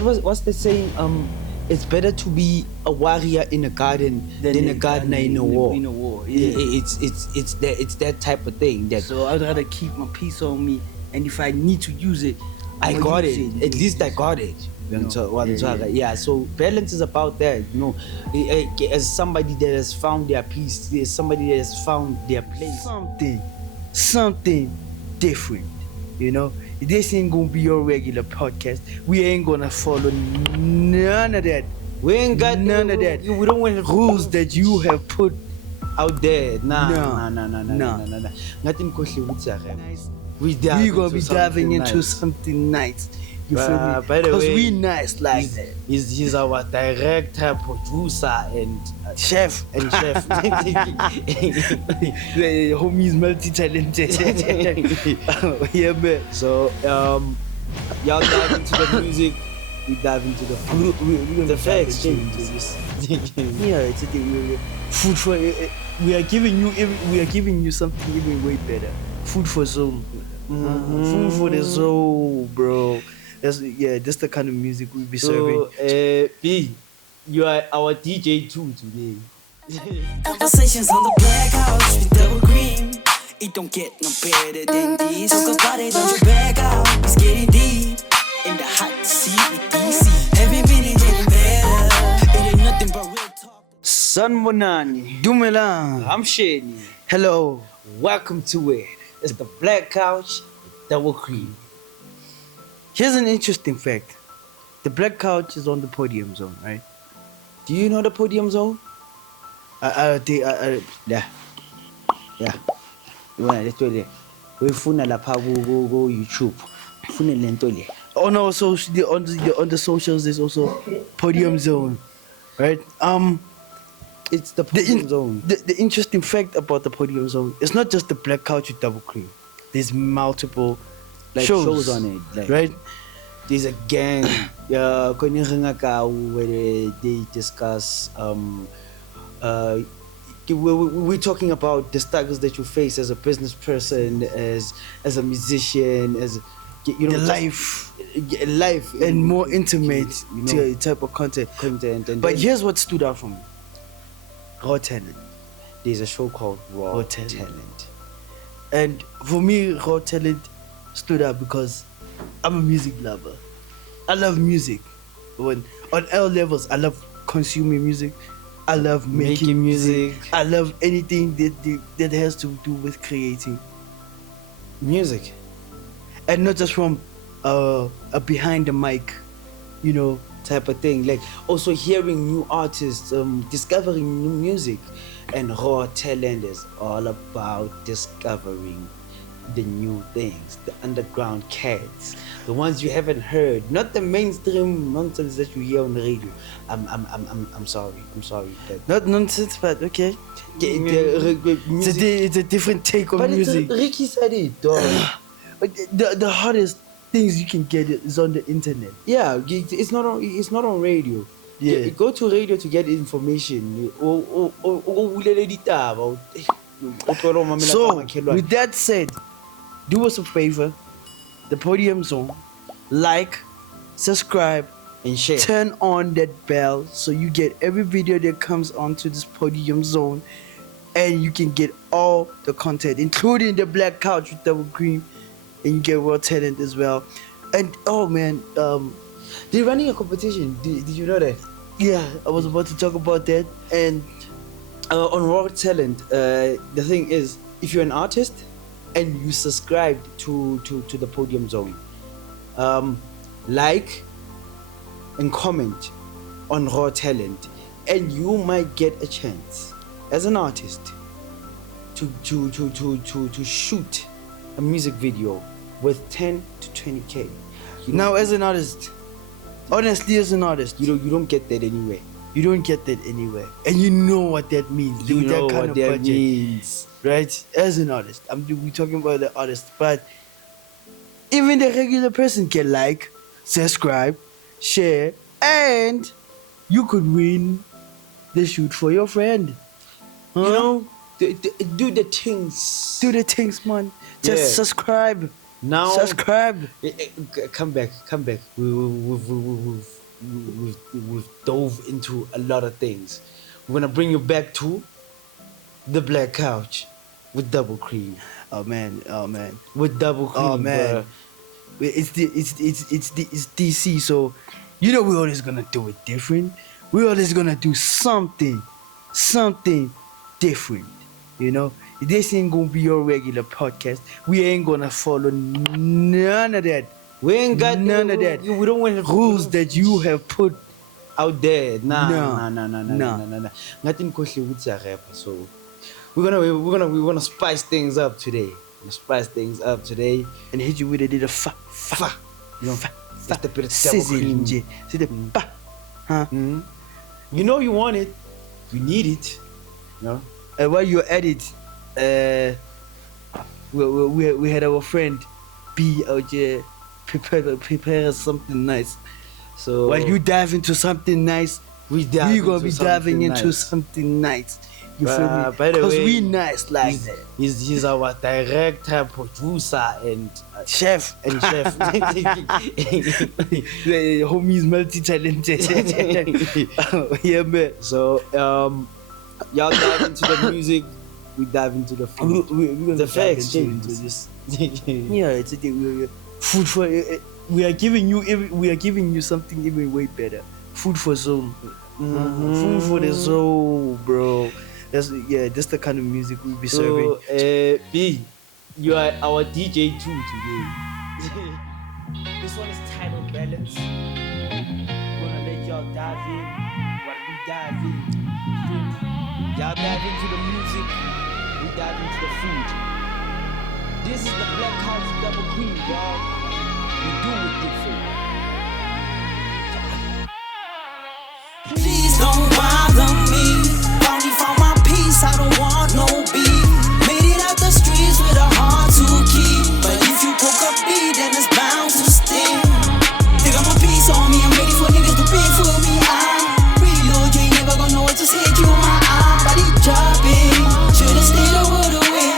what's the saying? It's better to be a warrior in a garden than a gardener in a war. In a war, yeah. It's that type of thing. That So I'd rather keep my peace on me, and if I need to use it, I I'ma got use it. At least I got it. Yeah. So balance is about that. As somebody that has found their peace, as somebody that has found their place. Something different. This ain't gonna be your regular podcast. We ain't gonna follow none of that. We ain't got none of that. We don't want rules that you have put out there. Nah. Nothing we gonna be diving into something nice. You feel me? Because we nice like that. He's our director, producer, and chef. The homie's multi-talented. Yeah, man. So y'all dive into the music. We dive into the food. The facts. Yeah, it's a thing. Food for. We are giving you something even way better. Food for soul. Food for the soul, bro. That's the kind of music we'll be serving. B, you are our DJ too today. Conversations on the black house with double cream. It don't get no better than this. Talk about it on your back out. It's getting deep in the hot seat with DC. Every minute getting better. It ain't nothing but real talk. Sanmonani, Dumela, I'm Shani. Hello, welcome to it. It's the Black Couch with Double Cream. Here's an interesting fact. The Black Couch is on the podium zone, right? Do you know the podium zone? Yeah. You want to tell you? We funa lapha go YouTube. Funa lento le. On the socials, there's also podium zone, right? It's the podium zone. The interesting fact about the podium zone, it's not just the Black Couch with Double Cream. There's multiple shows on it, right? There's a gang, where they discuss. We're talking about the struggles that you face as a business person, as a musician, as the life and more intimate type of content. But here's what stood out for me: raw talent. There's a show called Raw Talent. And for me, raw talent stood out because I'm a music lover. I love music. On all levels, I love consuming music. I love making music. I love anything that has to do with creating music, and not just from a behind the mic, type of thing. Like also hearing new artists, discovering new music. And Raw Talent is all about discovering the new things, the underground cats, the ones you haven't heard, not the mainstream nonsense that you hear on the radio. I'm sorry. Not nonsense, but okay. It's a different take on music. Ricky said it, dog. The hardest things you can get is on the internet. Yeah, it's not on radio. Yeah. Go to radio to get information. So, with that said, do us a favor, the podium zone, like, subscribe, and share. Turn on that bell so you get every video that comes onto this podium zone, and you can get all the content, including the Black Couch with Double Cream, and you get Raw Talent as well. And oh man, they're running a competition. Did you know that? Yeah, I was about to talk about that. And on Raw Talent, the thing is, if you're an artist and you subscribe to the podium zone, like and comment on Raw Talent, and you might get a chance as an artist to shoot a music video with 10 to 20K. Now, as an artist, honestly, as an artist, you don't get that anywhere. You don't get that anywhere, and you know what that means. You know that kind what of that budget, means, right? As an artist, we're talking about the artist, but even the regular person can like, subscribe, share, and you could win the shoot for your friend. Huh? You know, do the things. Do the things, man. Just subscribe. Now subscribe. Come back. We've we've dove into a lot of things. We're gonna bring you back to the Black Couch with Double Cream. Oh man. With Double Cream, Oh man. bruh. It's DC, so you know we're always gonna do it different. We're always gonna do something different. You know, this ain't gonna be your regular podcast. We ain't gonna follow none of that. We ain't got none of that. We don't want Rules that you have put. out there. No. Nah. Nothing costly with a rapper. So we're gonna spice things up today. And hit you with a little fa. You know, just a bit of double Sizzle, cream. nje. See the ba. Huh? You know you want it. You need it. You know. And while you're at it, we had our friend B out here prepare us something nice. So While you dive into something nice, we we're gonna be diving into something nice. You feel me? By the Because way, we nice like he's, that. he's our director, producer, and Chef. chef. The homie's multi-talented. Yeah, man. So y'all dive into the music, we dive into the food. We're gonna The fair dive exchange. into this. Yeah, it's a thing. Food for we are giving you something even way better. Food for soul. Food for the soul, bro. That's the kind of music we'll be serving. So B, you are our DJ too today. This one is titled Balance. We're gonna let y'all dive in while we dive in. Y'all dive into the music, we dive into the food. This is the Black House Double Cream, dog. We do it different. Please don't bother me. Only for my peace, I don't want no beef. Made it out the streets with a heart to keep. But if you poke a beat, then it's bound to sting. They got my piece on me, I'm ready for niggas to pay for me. I'm reload, you ain't never gonna know what to say. You my arm, body dropping. Should've stayed over the way.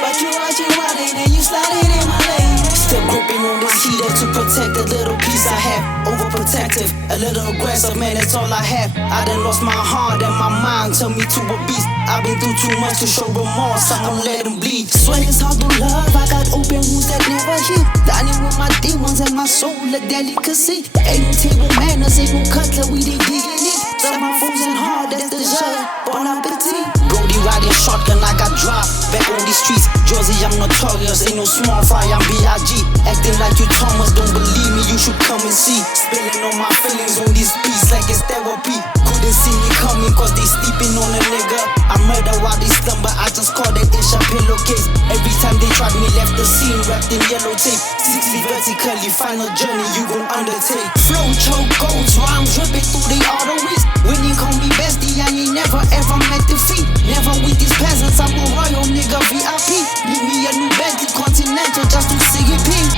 But you watching while then you sliding in my lane. Still gripping on this heater to protect the little piece I have. Overprotective, a little aggressive, man, that's all I have. I done lost my heart and my mind, turned me to a beast. I've been through too much to show remorse, I won't let them bleed. Swear it's hard to love, I got open wounds that never heal. Dining with my demons and my soul, a delicacy. Ain't no table manners, ain't no cutler, we they digging it. Some my foes and hard, that's the dessert, bon appetit. Brody riding shotgun, I got dropped, back on these streets. Josie, I'm notorious, ain't no small fry, I'm B.I.G. Acting like you Thomas, don't believe me, you should come and see. Spilling on my feelings on these beats like it's therapy. Couldn't see me coming cause they sleeping on a nigga. I murder while they slumber, I just call that ish a pillowcase. Every time they tried me, left the scene wrapped in yellow tape. 60 vertically, final journey you gon' undertake. Flow choke goals, rhymes dripping through the arteries. When you call me bestie, I ain't never ever met defeat. Never with these peasants, I'm a royal nigga VIP. Need me a new Bentley Continental just to see it ping.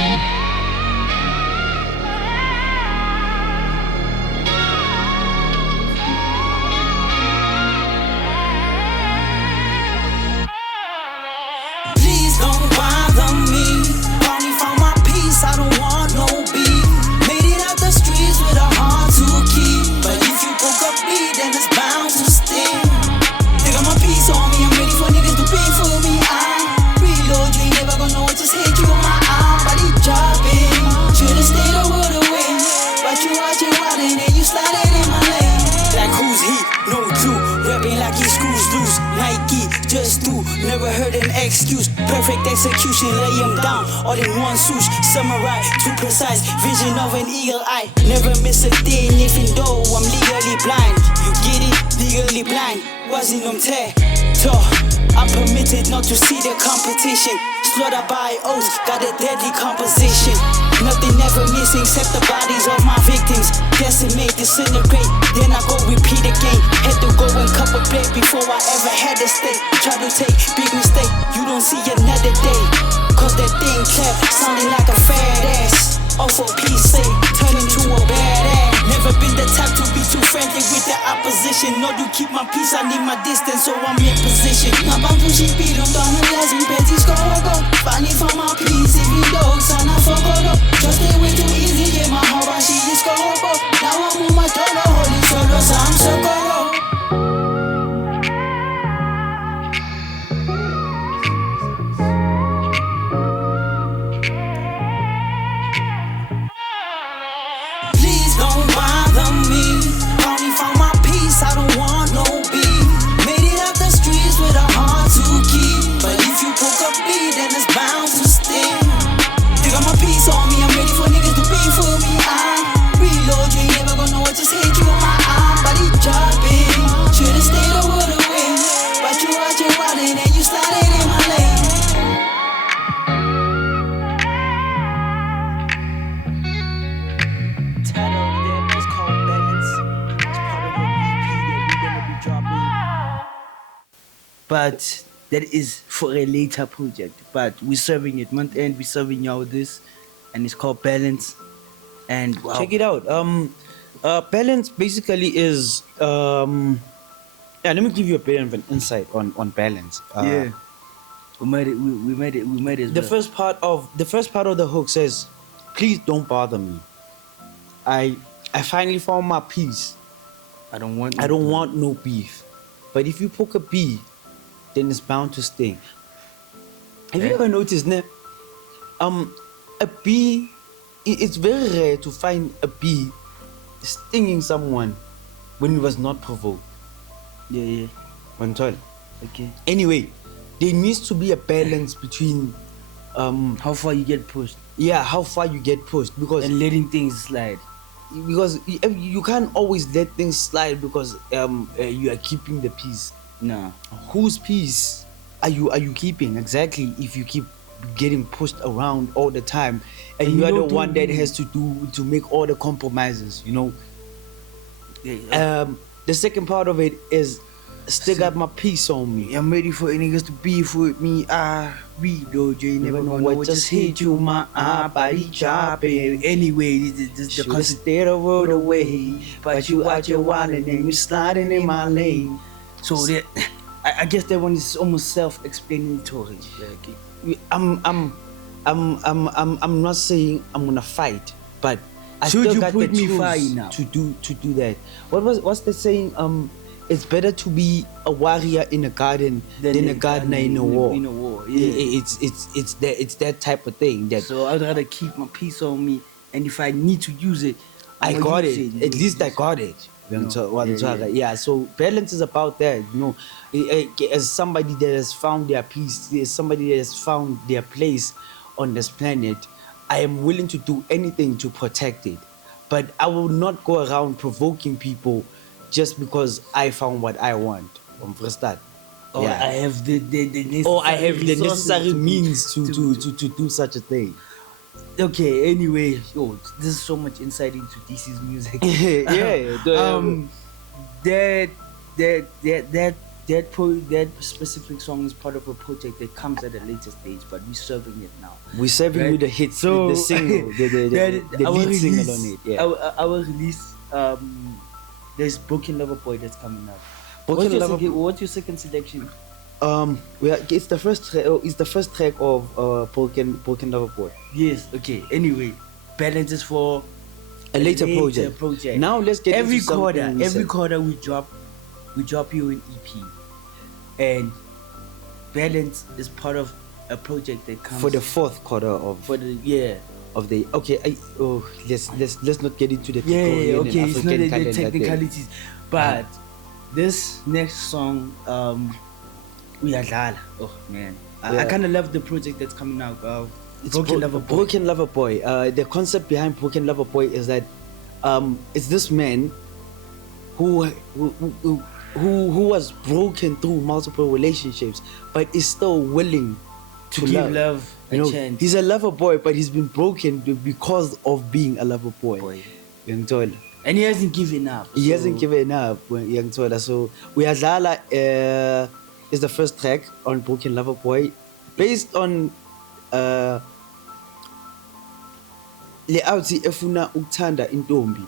Please don't bother me. Only for my peace, I don't want no beef. Made it out the streets with a heart to keep. But if you poke a beat, then it's bound to sting. They got my piece on me, I'm ready for niggas to pay for me. I'm reload, you ain't never gonna know what to say. You on my arm, body dropping. Should've stayed over the way. But you watching wild and then you sliding in my lane. Like who's heat, no clue. Rapping like he screws loose. Nike, just do. Never heard an excuse. Perfect execution, lay him down. All in one swoosh. Samurai, too precise. Vision of an eagle eye. Never miss a thing, even though I'm legally blind. You get it? Legally blind. Wasn't on tear. I'm permitted not to see the competition. Slaughtered by oaths, got a deadly composition. Nothing ever missing except the bodies of my victims. Decimate, disintegrate, then I go repeat again. Had to go and cup a plate before I ever had a stay. Try to take big mistake, you don't see another day. Cause that thing clap, sounding like a fat ass. All for peace sake, turn into a badass. Never been the type to be too friendly with the opposition. No, to keep my peace, I need my distance, so I'm in position. Now I'm pushing speed, I'm down the last and petty score go. Fighting for my peace, if you don't, son, I forgot. Just stay way too easy, yeah, my heart, she is go. Now I'm on my dollar, but that is for a later project. But we're serving it month end. We're serving y'all this, and it's called Balance. And wow, Check it out. Balance basically is yeah. Let me give you a bit of an insight on balance. yeah, we made it. We made it. We made it. The first part of the hook says, "Please don't bother me. I finally found my peace. I don't want. I don't want no beef. But if you poke a bee, then it's bound to sting." Have you Eh? ever noticed, ne? A bee. It's very rare to find a bee stinging someone when it was not provoked. Yeah, yeah. Control. Okay. Anyway, there needs to be a balance between How far you get pushed how far you get pushed, because and letting things slide. you can't always let things slide because you are keeping the peace. No. Whose peace are you keeping exactly if you keep getting pushed around all the time and And you you are the don't one do- that has to make all the compromises, you know? Yeah, The second part of it is still got my peace on me. I'm ready for niggas to beef with me. We do, you never know what just hit you. My body chopping. Anyway, this the Shoulda concept. stayed a road away, but you out your wallet and you sliding in my lane. So that I guess that one is almost self-explanatory. Like, I'm not saying I'm gonna fight, but I Should still you got put the me tools fire now? to do that. What's the saying? It's better to be a warrior in a garden than a gardener in a war. In a war, yeah. It's that type of thing. That So I'd rather keep my peace on me, and if I need to use it, I I'ma got use it. At least I got it. Yeah. Yeah, so balance is about that. You know, as somebody that has found their peace, as somebody that has found their place on this planet, I am willing to do anything to protect it. But I will not go around provoking people just because I found what I want from first start. Or Yeah. I have the necessary Or I have the resources necessary to- means to do such a thing. Okay, anyway, this is so much insight into DC's music. Yeah, that specific song is part of a project that comes at a later stage, but we're serving it now. We're serving Right. you the hits, So the single, the our lead single release- on it. Yeah. Our release, there's Broken Lover Boy that's coming out. Broken Lover- What's your second selection? It's the first track of Broken Lover Boy. Yes, okay. Anyway, Balance is for A later project. Now let's get every into something quarter. we Every said. quarter we drop you an EP, and Balance is part of a project that comes For the fourth quarter of the okay. Let's not get into the Gregorian and okay. It's not African the calendar thing. technicalities, but this next song, we are Lala. Oh man, I Yeah. kind of love the project that's coming out. It's Broken Lover Boy. Broken Lover Boy. The concept behind Broken Lover Boy is that it's this man who was broken through multiple relationships, but is still willing to give love a You know, chance. he's a lover boy, but he's been broken because of being a lover boy. Young Tola. And he hasn't given up. He hasn't given up, Young Tola. So Uyadlala is the first track on Broken Lover Boy, based on le awuthi efuna ukuthanda intombi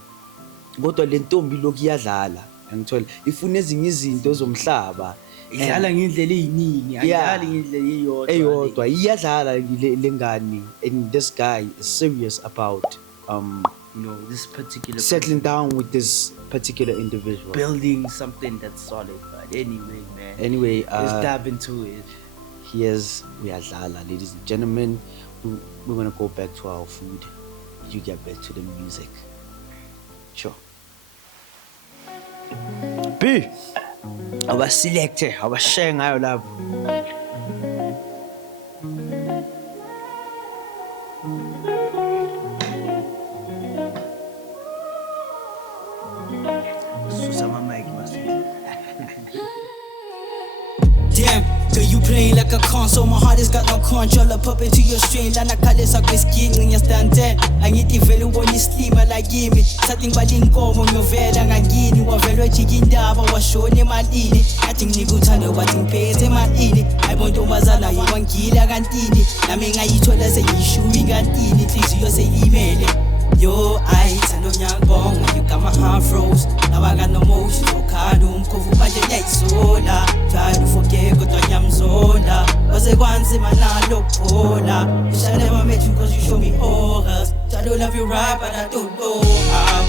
kodwa le ntombi lokhu iyadlala ngithola ifuna ezinye izinto zomhlaba idlala ngendlela eyiningi Yeah. ayidlali ngendlela eyodwa iyadlala le ngane, and this guy is serious about this particular settling down with this particular individual. building something that's solid. But anyway, man, Anyway, let's dive into it. here's Uyadlala, ladies and gentlemen. We're gonna go back to our food. You get back to the music. Sure. B. Abaselecte, abashare ngayo lapho. Susa my mic, my sweet. Damn, girl, you play playing like a console, my heart has got no control. I pop into your string, lana kale sakwe skin when you stand there. Angithi vele ubona islima la kimi. Sathi ngibali inkomo ngiyovela ngangini, wavelwe jika indaba washona emalini. Athi nginika uthando bathi ngiphethe emalini. Ayibona intombazana yiwangila kantini, nami ngayithola seyishuyi kantini, inhliziyo seyimele. Yo, I tell on young bong when you got my heart froze. Now I got no motion, so kadum kovu baje sola. Try to forget, but I am zola. Was it once in my look pola? Wish I never met you cause you show me horrors. I don't love you right, but I don't know how.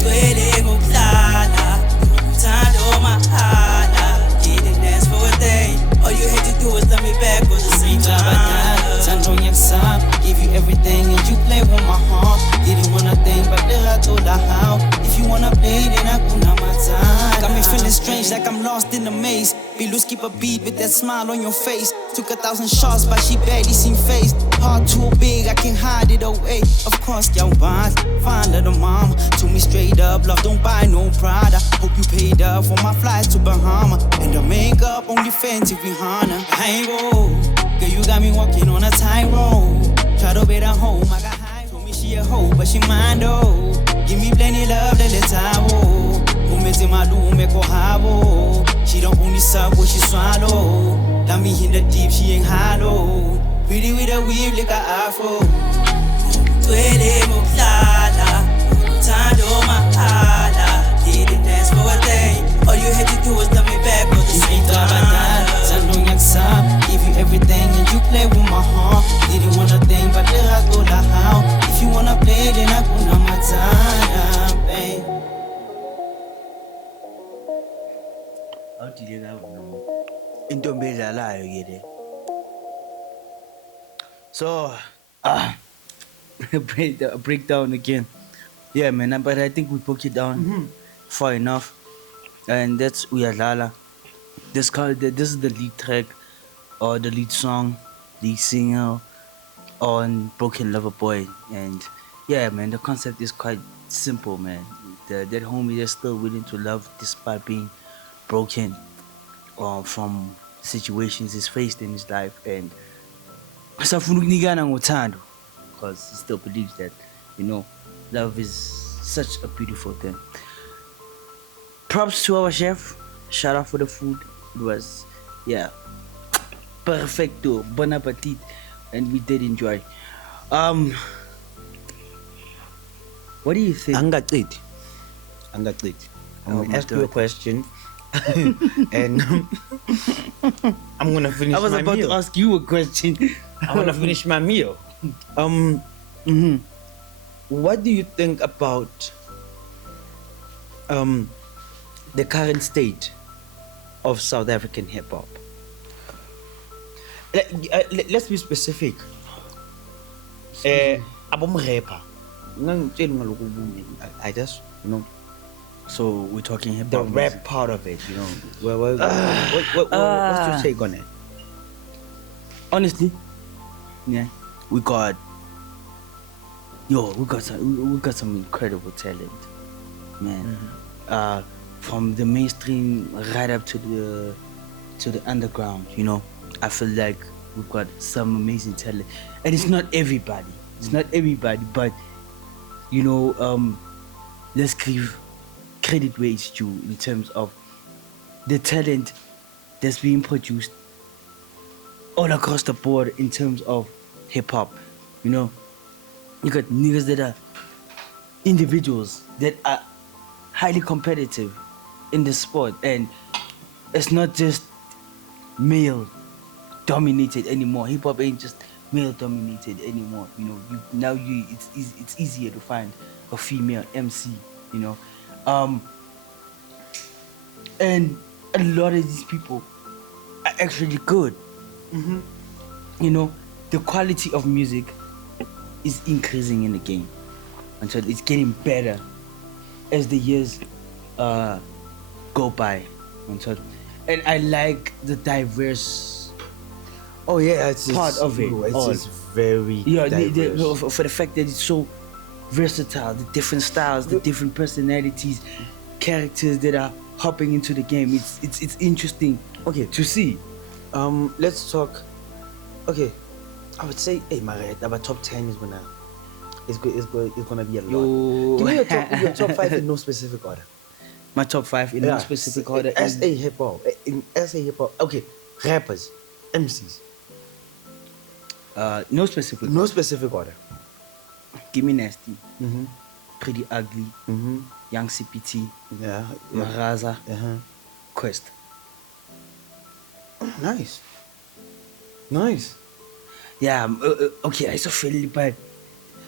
Dwelling on plana, time on my hala. Didn't ask for a thing. All you had to do was let me back on the same time. Give you everything and you play with my heart. Didn't wanna think, but I told her how. If you wanna play, then I put on my time. Got me feeling strange, like I'm lost in the maze. Be loose, keep a beat with that smile on your face. Took 1,000 shots, but she barely seemed phased. Heart too big, I can't hide it away. Of course, y'all want fine little mama. Told me straight up, love don't buy no Prada. Hope you paid up for my flight to Bahama. And the makeup only fancy Rihanna. Hey, whoa, girl, you got me walking on a tightrope. Try to beat her home, I got high. Told me she a hoe, but she mine though. Give me plenty love, let it tie. Umezi malume ko habo. She don't only suck what she swallow. Got me in the deep, she ain't hollow. Pretty with a weave like a afro. Twele muklala, tando mahala. Didn't ask for a thing. All you had to do was let me back on the same time. Salong yaksab, give you everything and you play with my heart. Didn't wanna think, but I told her how. If you wanna play, then I put on my time, babe. Awudile kakhulu intombi edlalayo ke le. So breakdown again. Yeah man, but I think we broke it down far enough. And that's Uyadlala. This is the lead track or the lead song, lead singer on Broken Lover Boy. And yeah man, the concept is quite simple man. That homie is still willing to love despite being broken from situations he's faced in his life, and usafuna ukunikana ngothando because he still believes that, you know, love is such a beautiful thing. Props to our chef, shout out for the food. It was, yeah, perfecto, bon appetit, and we did enjoy. What do you think? Angaqedi. I'm gonna ask you a question. And I'm gonna finish my meal. I was about to ask you a question. I wanna finish my meal. What do you think about the current state of South African hip hop? Let's be specific. Abom rapper. I just, you know. So we're talking hip The hop rap music. part of it, you know. What's your take on it? Honestly, yeah, we got some incredible talent, man. From the mainstream right up to the underground, you know. I feel like we've got some amazing talent, and it's not everybody. But you know, let's give credit where it's due in terms of the talent that's being produced all across the board in terms of hip hop. You know, you got niggas that are individuals that are highly competitive in the sport, and it's not just male dominated anymore. Hip hop ain't just male dominated anymore. You know, it's easier to find a female MC. You know, and a lot of these people are actually good. You know, the quality of music is increasing in the game until it's getting better as the years go by. And I like the diverse Oh yeah, it's part of it. It's very diverse. For the fact that it's so versatile, the different styles, the different personalities, characters that are hopping into the game. It's interesting Okay. to see. Let's talk. Okay, I would say, hey, my our top 10 is gonna, it's gonna be a lot. Yo. Give me your top five in no specific order. My top 5 in no specific order. As a hip hop, as a hip hop. Okay, rappers, MCs, no specific. no specific order. Give me Nasty, Mm-hmm. Pretty Ugly, Mm-hmm. Young CPT, Yeah. Maraza, Uh-huh. Quest. Nice. Nice. Yeah. Okay. I so feel bad.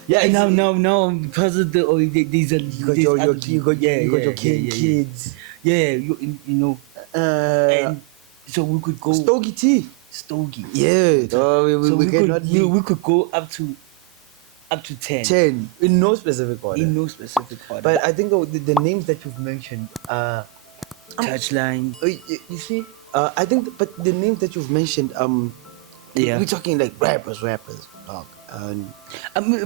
Yeah. Yeah, now, because of the these are You got your kids. Yeah, you know, and so we could go Stogie T. Stogie. Yeah. So we cannot we could go up to 10 10 in no specific order. in no specific order. But I think the names that you've mentioned, Touchline. you see, I think, but the names that you've mentioned, Yeah. we're talking like rappers, dog. And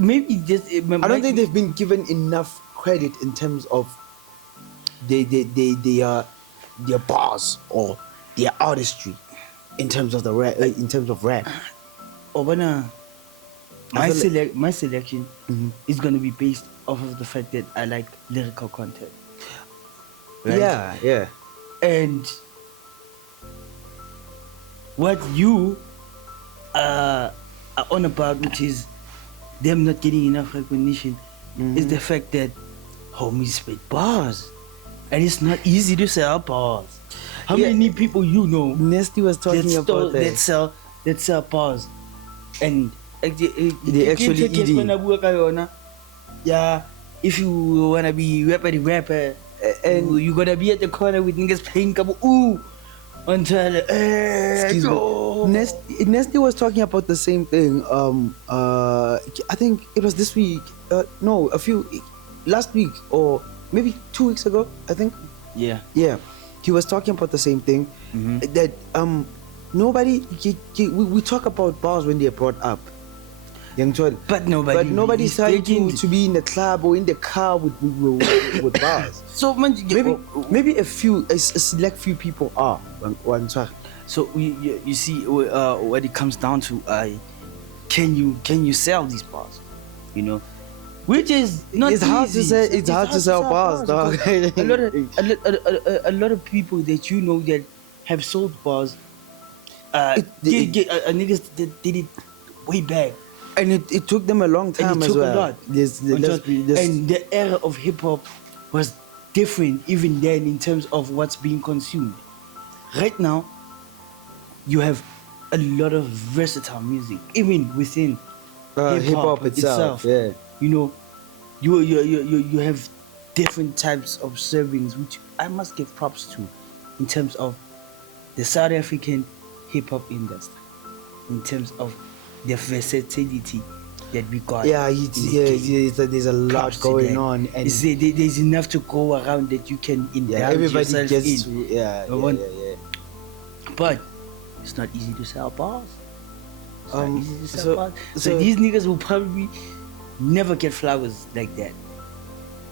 Maybe just I don't think they've been given enough credit in terms of their bars or their artistry in terms of the rap, in terms of rap. Obana. I feel like- My selection Mhm. is gonna be based off of the fact that I like lyrical content. Right? Yeah. And what you are on about, which is them not getting enough recognition, is the fact that homies spit bars. And it's not easy to sell bars. How Yeah. many people you know Nesty was talking about that. that sell bars? And They actually eating. yeah, if you wanna be rapper, And you gotta be at the corner with niggas playing couple ooh until excuse me, Nesty was talking about the same thing. I think it was this week. No, last week or maybe 2 weeks ago. I think. Yeah. Yeah, he was talking about the same thing. Mhm. That nobody. We talk about bars when they're brought up. Young John. But But nobody's trying taking to be in the club or in the car with bars. so man, Maybe a select few people are. So you see what it comes down to, can you sell these bars, you know, which is not It's hard to easy. say. It's hard to sell bars, dog. because a lot of people that you know that have sold bars, niggas did it way back. And it took them a long time And it as took well. a lot. And the era of hip hop was different even then in terms of what's being consumed. Right now, you have a lot of versatile music, even within hip hop itself. Yeah. You know, you have different types of servings, which I must give props to, in terms of the South African hip hop industry, in terms of the versatility that we got. Yeah, there's a lot Props to going them. on, and There's enough to go around that you can indulge everybody yourself gets in. to yeah. But it's not easy to sell bars. It's not easy to sell so- bars. So so- these niggas will probably never get flowers like that.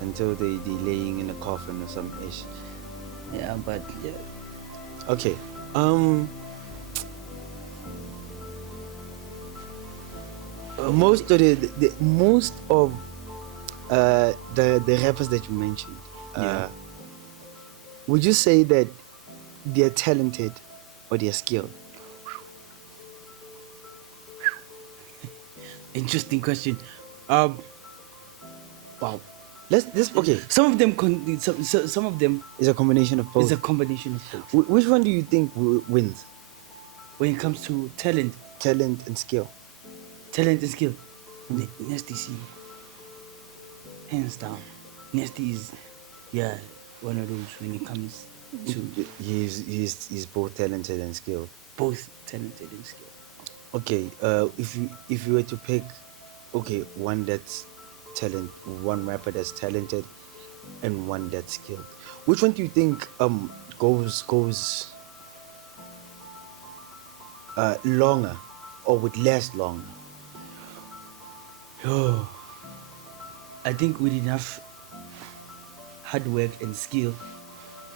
Until they laying in a coffin or some ish. Yeah, but yeah. Okay. Most of the rappers that you mentioned, Yeah. would you say that they're talented or they're skilled? Interesting question. Wow. Let's okay. Some of them some of them It's a combination of both. is a combination of both. Which one do you think wins? When it comes to talent Talent and skill. and skill, Nasty C, hands down. Nasty is, yeah, one of those when it comes to He's both talented and skilled. both talented and skilled. Okay, if you were to pick, okay, one rapper that's talented and one that's skilled, which one do you think goes longer or would last longer? Oh, I think with enough hard work and skill,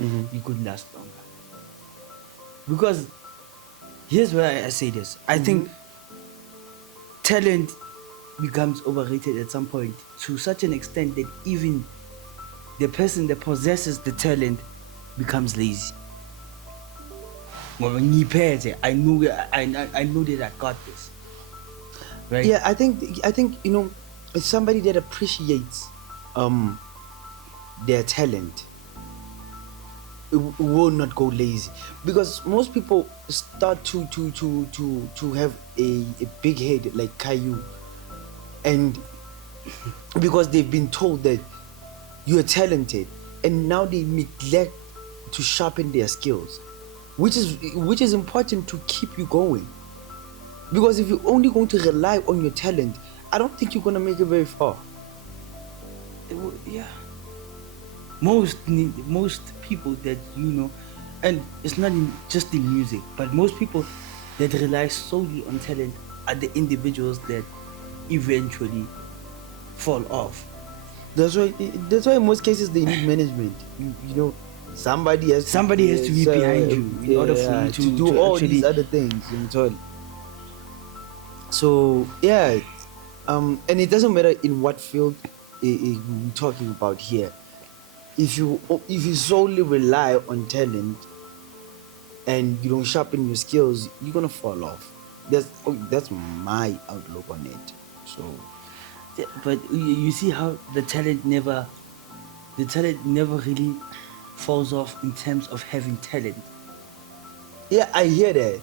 Mhm. you could last longer. Because here's why I say this. I think talent becomes overrated at some point to such an extent that even the person that possesses the talent becomes lazy. Well, when you pay it, I know that I got this. Right? Yeah, I think it's somebody that appreciates their talent will not go lazy, because most people start to have a big head like Caillou, and because they've been told that you're talented, and now they neglect to sharpen their skills, which is important to keep you going. Because if you're only going to rely on your talent, I don't think you're going to make it very far. Yeah. Most people that and it's not just in music, but most people that rely solely on talent are the individuals that eventually fall off. That's why in most cases they need management. Somebody has to be behind you in order for you to do all these other things. So yeah, and it doesn't matter in what field we're talking about here. If you solely rely on talent and you don't sharpen your skills, you're gonna fall off. That's my outlook on it. So, yeah, but you see how the talent never really falls off in terms of having talent. Yeah, I hear that.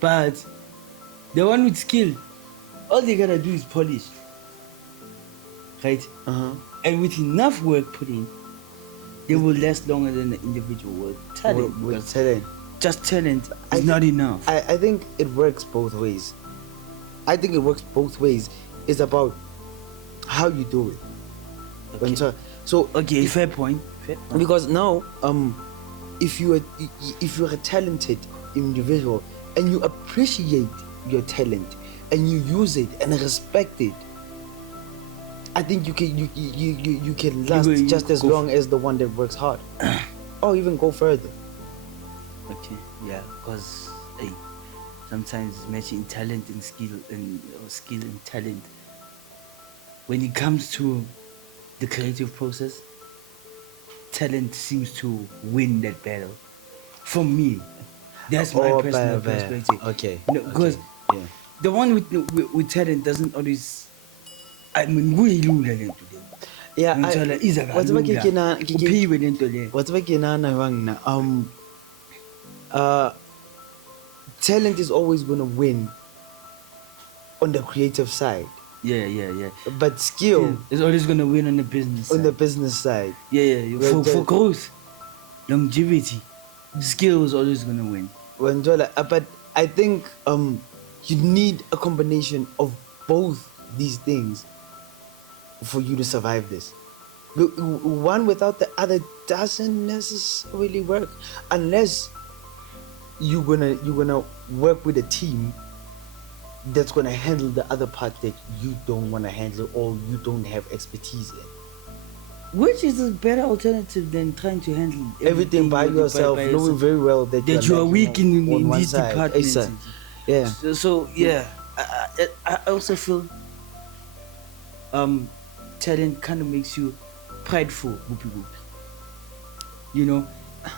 But the one with skill, all they gotta do is polish, right? And with enough work put in, they will last longer than the individual with talent. With talent, just talent is not enough. I think it works both ways. It's about how you do it. Okay. So fair point. Because now, if you're a talented individual and you appreciate your talent and you use it and respect it, I think you can last just as long as the one that works hard, or even go further. Okay, yeah, because sometimes matching talent and skill and talent, when it comes to the creative process, talent seems to win that battle. For me, that's my personal perspective. Okay. Because the one with talent doesn't always. I mean, we lose talent today. Yeah, talent is always gonna win on the creative side. Yeah. But skill is always gonna win on the business side. On the business side. Yeah. For growth, longevity, skill is always gonna win. But I think you need a combination of both these things for you to survive this. One without the other doesn't necessarily work, unless you're gonna work with a team that's gonna handle the other part that you don't want to handle or you don't have expertise in. Which is a better alternative than trying to handle everything by yourself, knowing very well that you are weak in these departments. Yeah. So yeah, I also feel talent kind of makes you prideful.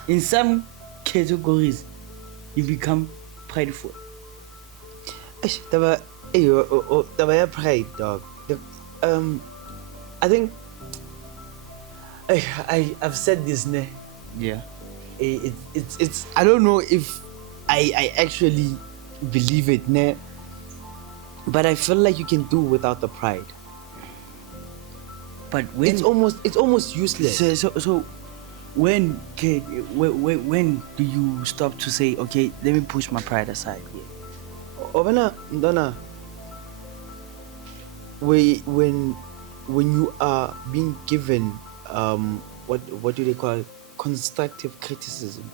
In some categories, you become prideful. Pride, dog. I think I've said this, ne? Yeah. It's I don't know if I actually believe it, ne? But I feel like you can do without the pride. But when it's almost useless. So when do you stop to say, okay, let me push my pride aside here? When you are being given what do they call it? Constructive criticism.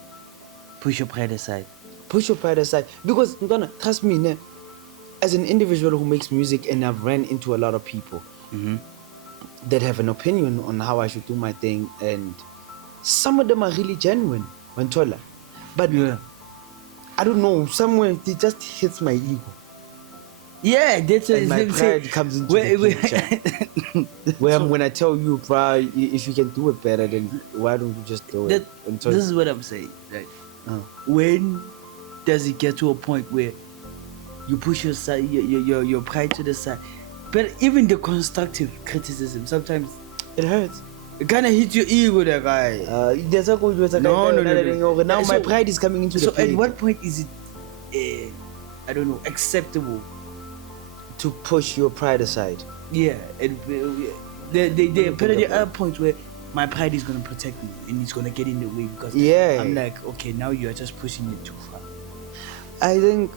Push your pride aside. Because trust me, ne, as an individual who makes music, and I've ran into a lot of people that have an opinion on how I should do my thing, and some of them are really genuine, but I don't know, somewhere it just hits my ego. Yeah, that's what And my it's saying. pride comes into the picture. Where I'm gonna tell you, bro, if you can do it better, then why don't you just do it? This is what I'm saying. Right? Oh. When does it get to a point where you push your side, your pride to the side? But even the constructive criticism, sometimes It hurts. it kind of hits your ego, that guy. There's a good No. Now my pride is coming into the So picture. at what point is it, I don't know, acceptable? To push your pride aside. Yeah, there are points where my pride is gonna protect me and it's gonna get in the way because I'm like, okay, now you are just pushing it too far. I think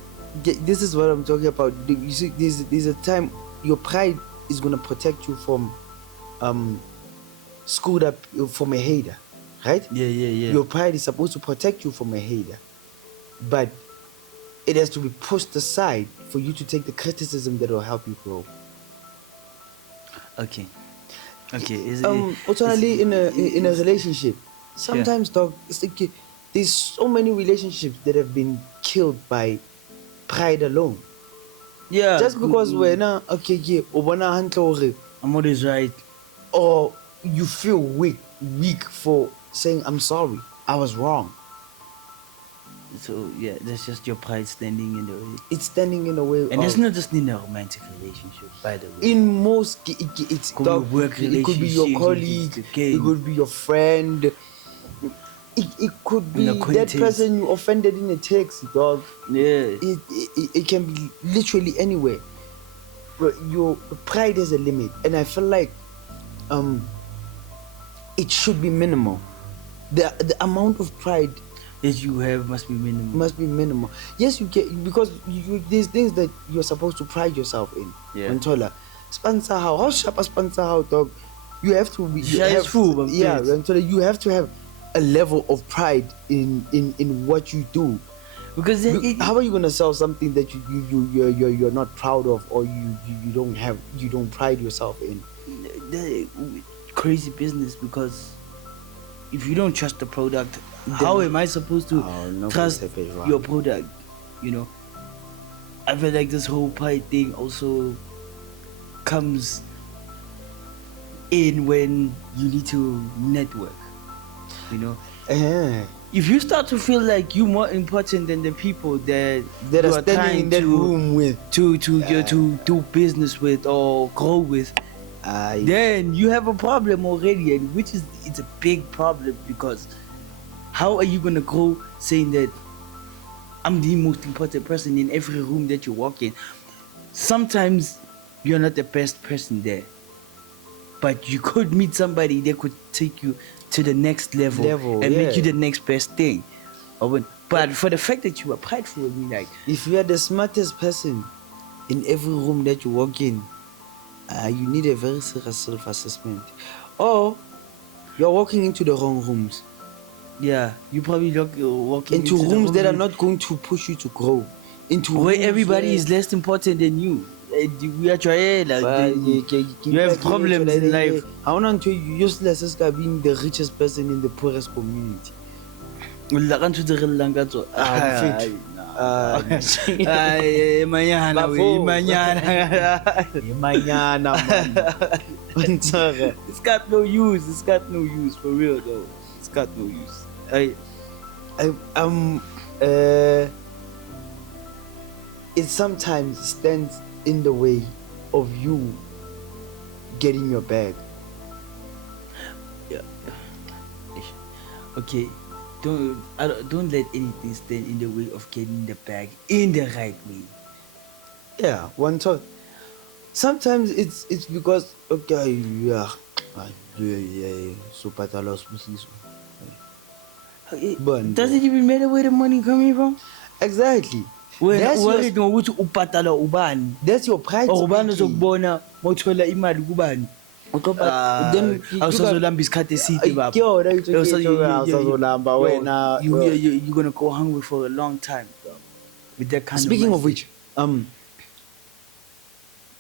this is what I'm talking about. You see, there's a time your pride is gonna protect you from screwed up from a hater, right? Yeah. Your pride is supposed to protect you from a hater, but it has to be pushed aside for you to take the criticism that will help you grow. Okay. Alternatively, in a relationship, sometimes, dog, it's like there's so many relationships that have been killed by pride alone. Yeah. Just because we're not okay, I'm always right. or you feel weak for saying I'm sorry, I was wrong. So yeah, that's just your pride standing in the way. It's standing in the way. And it's not just in a romantic relationship, by the way. In most, it's Could be dog. work It could be your relationships, colleague. okay. It could be your friend. It could be An that acquaintance. person you offended in a text, dog. Yeah. It can be literally anywhere. But your pride has a limit, and I feel like it should be minimal. The amount of pride That you have must be minimal. Yes, you can, because there's things that you're supposed to pride yourself in. Yeah. Untola, sponsor how sharp a sponsor how, dog. You have to be. You have, Untola, you have to have a level of pride in what you do. Because How are you gonna sell something that you're not proud of, or you don't pride yourself in? Crazy business, because if you don't trust the product, how am I supposed to trust your product? You know, I feel like this whole pride thing also comes in when you need to network. You know, if you start to feel like you're more important than the people that That you are standing in that room with, to do business with or grow with, then you have a problem already, and it's a big problem, because how are you gonna grow saying that I'm the most important person in every room that you walk in? Sometimes you're not the best person there, but you could meet somebody that could take you to the next level and make you the next best thing. But for the fact that you are prideful, like, if you are the smartest person in every room that you walk in, you need a very serious self-assessment, or you're walking into the wrong rooms. Yeah, you probably walking into rooms that are not going to push you to grow. Into where rooms everybody is less important than you. We are trying, like, you have problems in life. I want to you useless as being the richest person in the poorest community. Mañana. It's got no use for real though. It's got no use. It sometimes stands in the way of you getting your bag. Yeah. Okay. Don't let anything stand in the way of getting the bag in the right way. Yeah, one thought. Sometimes it's because super does it even matter where the money coming from? Exactly. That's your pride. Then you're gonna go hungry for a long time, bro. With that kind Speaking of of which,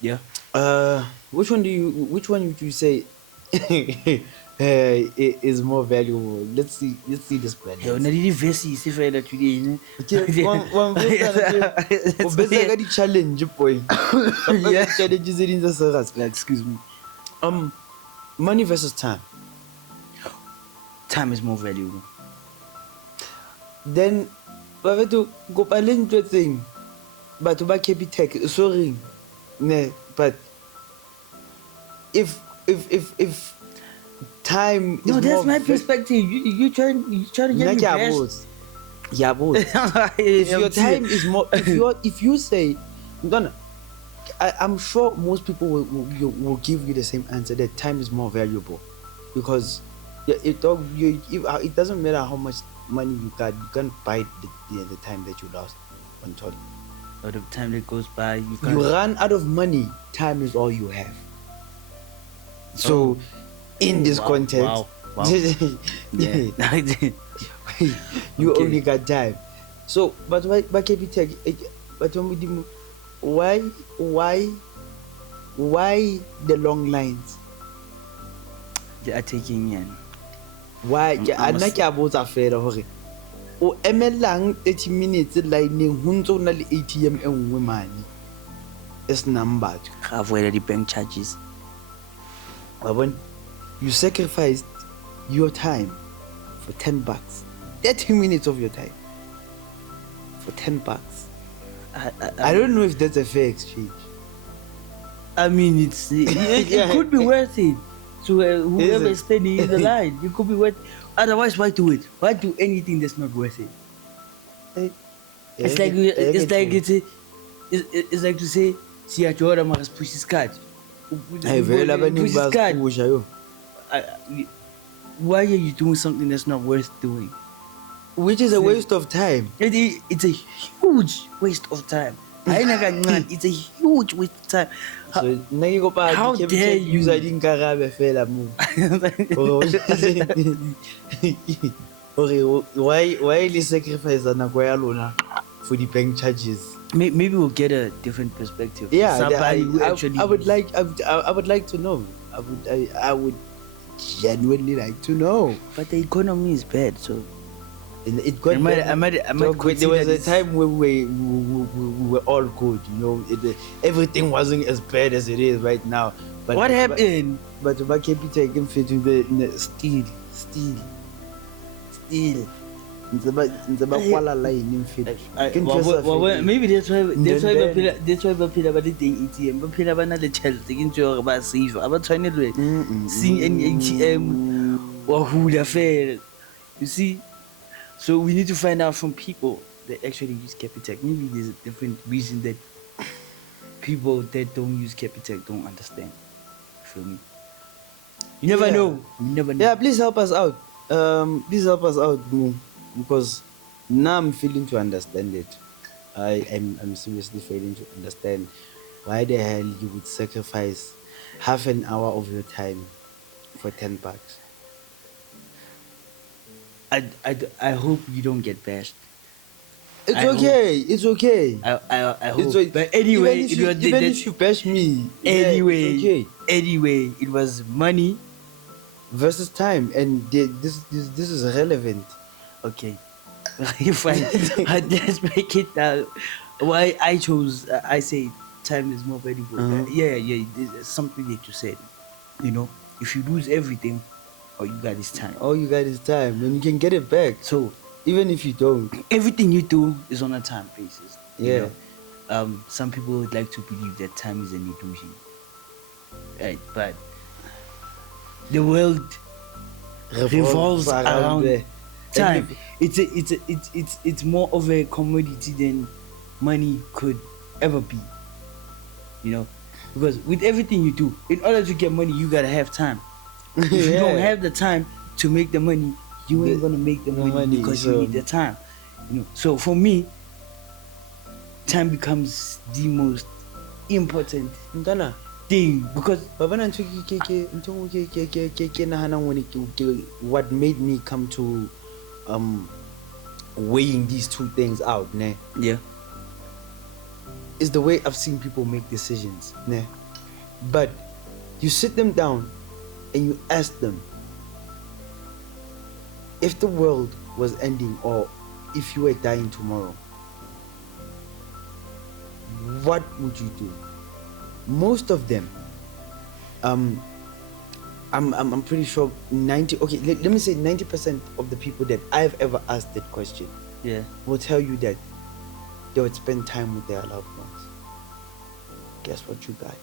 yeah. which one would you say is more valuable. Let's see this plan. Yo, na di verse se fela today ne. O besa ka di challenge boy. Yeah, challenges in the serious. Excuse me. Money versus time. Time is more valuable. Then ba veto go paleng thing. Batho ba Capitec, sorry. Ne, but if time is No, that's more my perspective. You trying to get me bashed. Yeah, boss. If your time is more, if you say, I'm sure most people will give you the same answer that time is more valuable, because it doesn't matter how much money you got, you can't buy the time that you lost on toilet. Or the time that goes by, you run out of money. Time is all you have. So, in this context, yeah. you Okay. only got time. So, but why Capitec? But why the long lines? They are taking in. Why? I'm Anna ke a botsa fela hore o emelang 30 minutes lining ho ntso na le ATM e nngwe mane. It's numbered. Avoid the bank charges. When you sacrificed your time for $10, 30 minutes of your time for $10. I don't know if that's a fair exchange. I mean, it could be worth it. So whoever is standing in the line, it could be worth. Otherwise, why do it? Why do anything that's not worth it? It's like to say, see at your must push his card. Why are you doing something that's not worth doing? Which is a waste of time. It's a huge waste of time. It's a huge waste of time. How dare you? Why you sacrifice for the bank charges? Maybe we'll get a different perspective. Yeah, somebody who actually. I would like to know. I would genuinely like to know. But the economy is bad, so. It got there was a time where we were all good, you know. Everything wasn't as bad as it is right now. But what happened? But the Capitec can fit in the steel. Maybe that's why Bapila but the ATM. Bapila bana le tjhelete ke ntse ba save. Aba tshwanelwe seeing any ATM or hula fair. You see? So we need to find out from people that actually use Capitec. Maybe there's a different reason that people that don't use Capitec don't understand. Feel me? You never know. You never know. Yeah, please help us out. Boom, because now I'm failing to understand it. I'm seriously failing to understand why the hell you would sacrifice half an hour of your time for $10. I hope you don't get bashed. It's okay. I hope. But anyway, even if you bash me, anyway, it's okay. Anyway, it was money versus time, and this is relevant. Okay, fine. Let's make it. Why I chose? I say time is more valuable. Yeah. There's something that you said. You know, if you lose everything, all you got is time. All you got is time, and you can get it back. So even if you don't, everything you do is on a time basis. Yeah. You know? Some people would like to believe that time is an illusion, right? But the world revolves around time. It's more of a commodity than money could ever be. You know, because with everything you do, in order to get money, you gotta have time. If you don't have the time to make the money, you ain't gonna make the money because you need the time. You know, so for me, time becomes the most important thing because what made me come to weighing these two things out, yeah, is the way I've seen people make decisions, but you sit them down and you ask them, if the world was ending or if you were dying tomorrow, what would you do? Most of them, I'm pretty sure 90. Okay, let me say 90% of the people that I've ever asked that question, will tell you that they would spend time with their loved ones. Guess what you got?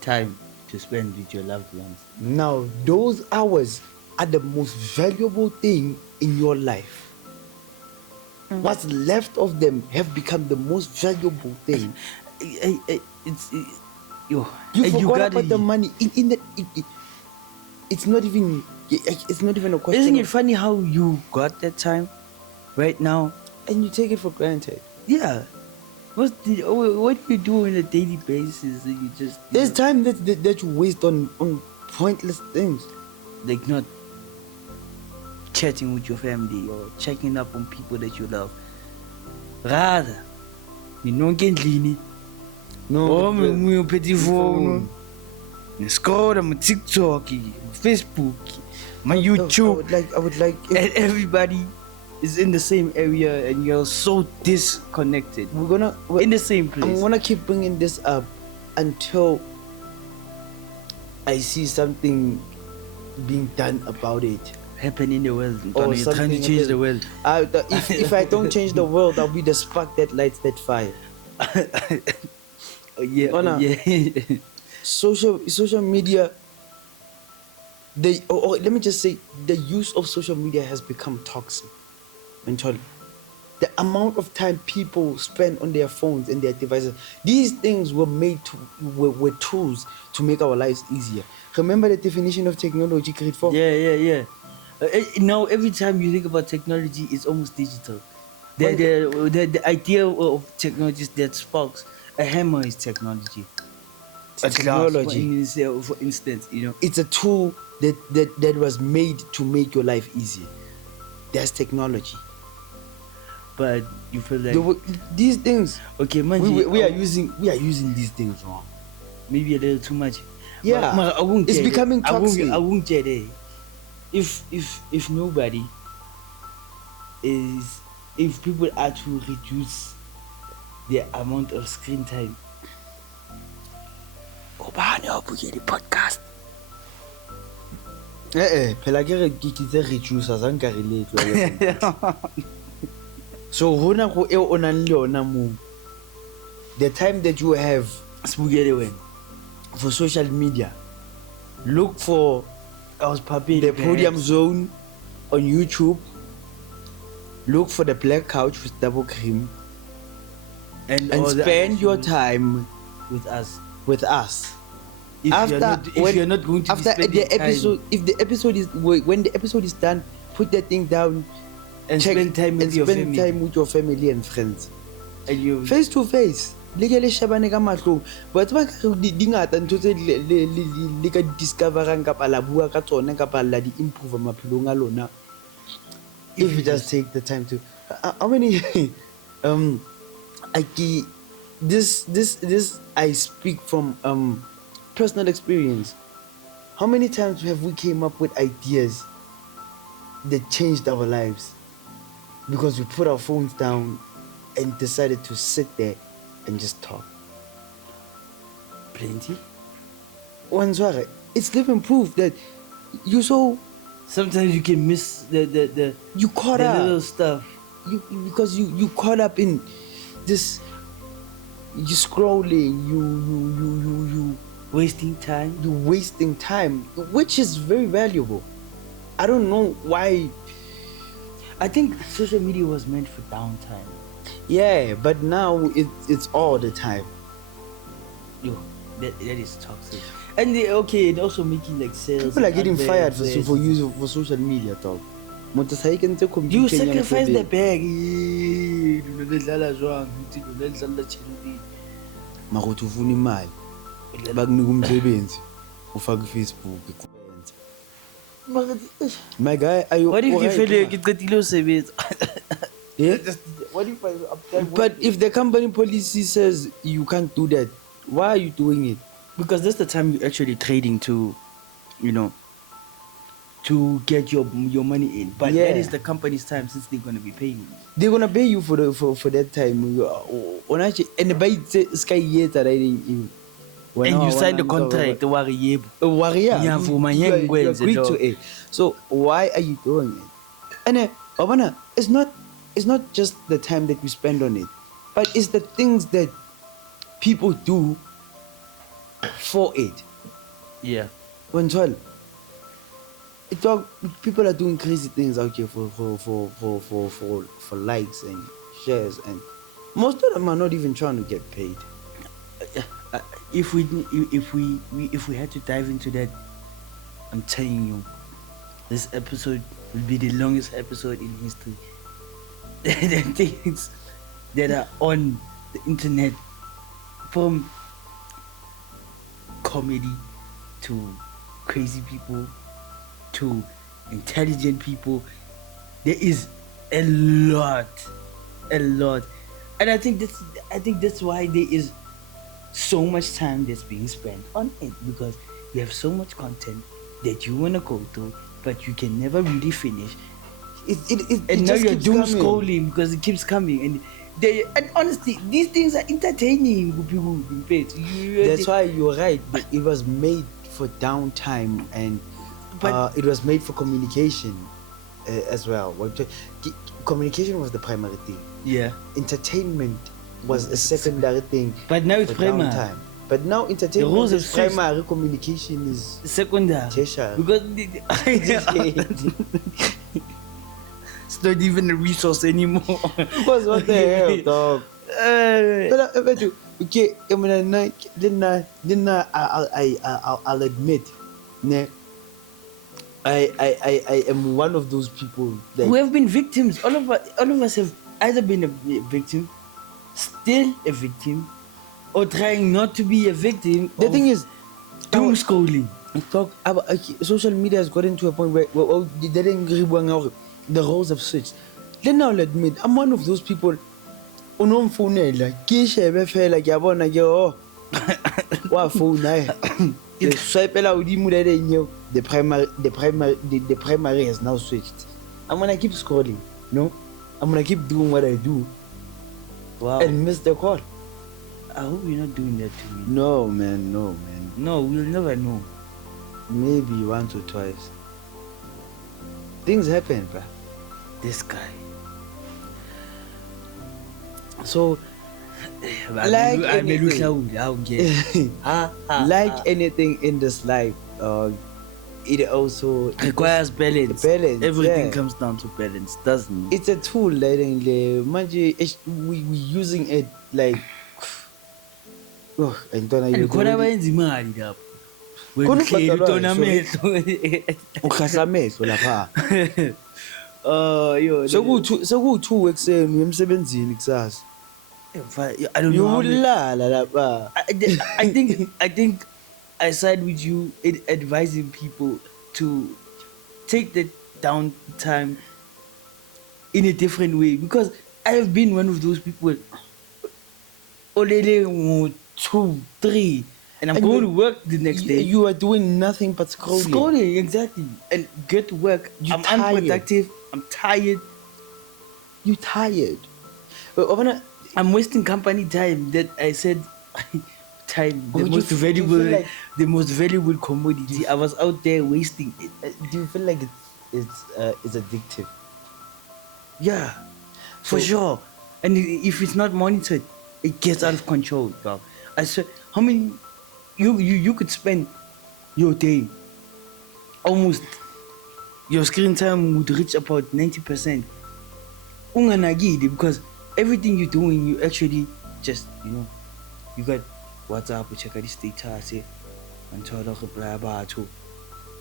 Time to spend with your loved ones. Now, those hours are the most valuable thing in your life. What's left of them have become the most valuable thing. You forgot about the money. It's not even a question. Isn't it funny how you got that time right now and you take it for granted? Yeah. What do you do on a daily basis? You just there's time that you waste on pointless things, like not chatting with your family or checking up on people that you love. Rather, you know, no, petty phone, scroll on TikTok, Facebook, my YouTube. I would like and everybody is in the same area and you're so disconnected. We're in the same place. I'm gonna keep bringing this up until I see something being done about it. Happen in the world. Or you're trying to change the world. If I don't change the world, I'll be the spark that lights that fire. Social media. Let me just say, the use of social media has become toxic. Mentally, the amount of time people spend on their phones and their devices. These things were made were tools to make our lives easier. Remember the definition of technology, grade 4? Yeah. Now every time you think about technology, it's almost digital. The idea of technology is that sparks. A hammer is technology. A technology. For instance, you know, it's a tool that was made to make your life easier. That's technology. But you feel like these things. Okay, man. We are using these things wrong. Maybe a little too much. Yeah, but it's becoming toxic. I won't get it. If nobody is, if people are to reduce the amount of screen time, the podcast. Phela ke re ke kitse reduce as nka relate. So hona go e o nang le yona mo, the time that you have for social media, look for the Podium Zone on YouTube. Look for the Black Couch with Double Cream, and spend your time with us. If you're not going to after the episode, if the episode is when the episode is done, put that thing down and spend time with your family and friends, and you face to face. Le shebane ka mahlong, but ba di ngata ntho tse le ka discoverang kapa la bua ka tsone kapa la di improve maphelong a lona if you just take the time to how many this I speak from personal experience. How many times have we came up with ideas that changed our lives because we put our phones down and decided to sit there and just talk? Plenty. It's living proof that you so sometimes you can miss the you caught the up little stuff because you caught up in this. You scrolling, you wasting time. You wasting time, which is very valuable. I don't know why. I think social media was meant for downtime. Yeah, but now it's all the time. Yo, that is toxic. And and also making like sales. People are getting fired for use for social media, dog. You sacrifice the bag. Maroto ufuna imali bakunika umsebenzi ufaka Facebook my guy what if you feel like uqedile usebenza? Yeah, but if the company policy says you can't do that, why are you doing it? Because that's the time you're actually trading to to get your money in. But Yeah. that is the company's time since they're gonna be paying you. They're gonna pay you for that time. And by sky yet And you signed the contract, Warrior. Ngiyavuma, You ngiyengikwenze agreed to lokho. it. So why are you doing it? And Obana, it's not just the time that we spend on it, but it's the things that people do for it. Yeah. When people are doing crazy things out here for likes and shares, and most of them are not even trying to get paid. If we had to dive into that, I'm telling you, this episode will be the longest episode in history. The things that are on the internet, from comedy to crazy people to intelligent people, there is a lot, and I think that's why there is so much time that's being spent on it, because you have so much content that you want to go through, but you can never really finish. And now you're doom scrolling because it keeps coming, and honestly, these things are entertaining for people who've been paid. That's why you're right. It was made for downtime, and it was made for communication as well. Communication was the primary thing. Yeah. Entertainment was a secondary thing. But now it's for primary. downtime. But now entertainment rules is have switched. primary, communication is Secondary. tertiary. Because it's not even a resource anymore. What the hell, dog? But okay, I'll admit, I am one of those people that We have been victims. All of us have either been a victim, still a victim, or trying not to be a victim. the thing is, doom scrolling. social media has gotten to a point where the roles have switched. Then I'll admit, I'm one of those people. Unomfonela, kishebe fela kuyabona ke wafona ke swipela udimo le lenyo. The primary has now switched. I'm gonna keep scrolling, no? I'm gonna keep doing what I do. Wow. And miss the call. I hope you're not doing that to me. No, man. No, we'll never know. Maybe once or twice. Things happen, bruh. This guy. So, like anything in this life, it also requires balance. Everything yeah. comes down to balance, doesn't it? It's a tool, like we using it like. And khona bayenza imali lapho. When yo. Seku-2 ekuseni emsebenzini kusasa. I don't know. Yulala lapha. I think I side with you in advising people to take the downtime in a different way, because I have been one of those people. Olele 2, 3, and I'm going to work the next day. You are doing nothing but scrolling. Scrolling, exactly. And get to work. I'm unproductive. I'm tired. You're tired. I'm wasting company time that I said time, the most valuable commodity. I was out there wasting it. Do you feel like it's addictive? Yeah, for sure. And if it's not monitored, it gets out of control, dog. I swear, how many you could spend your day, almost your screen time would reach about 90%. Unganagidi, because everything you're doing, you actually just, you got WhatsApp, you check out the status, and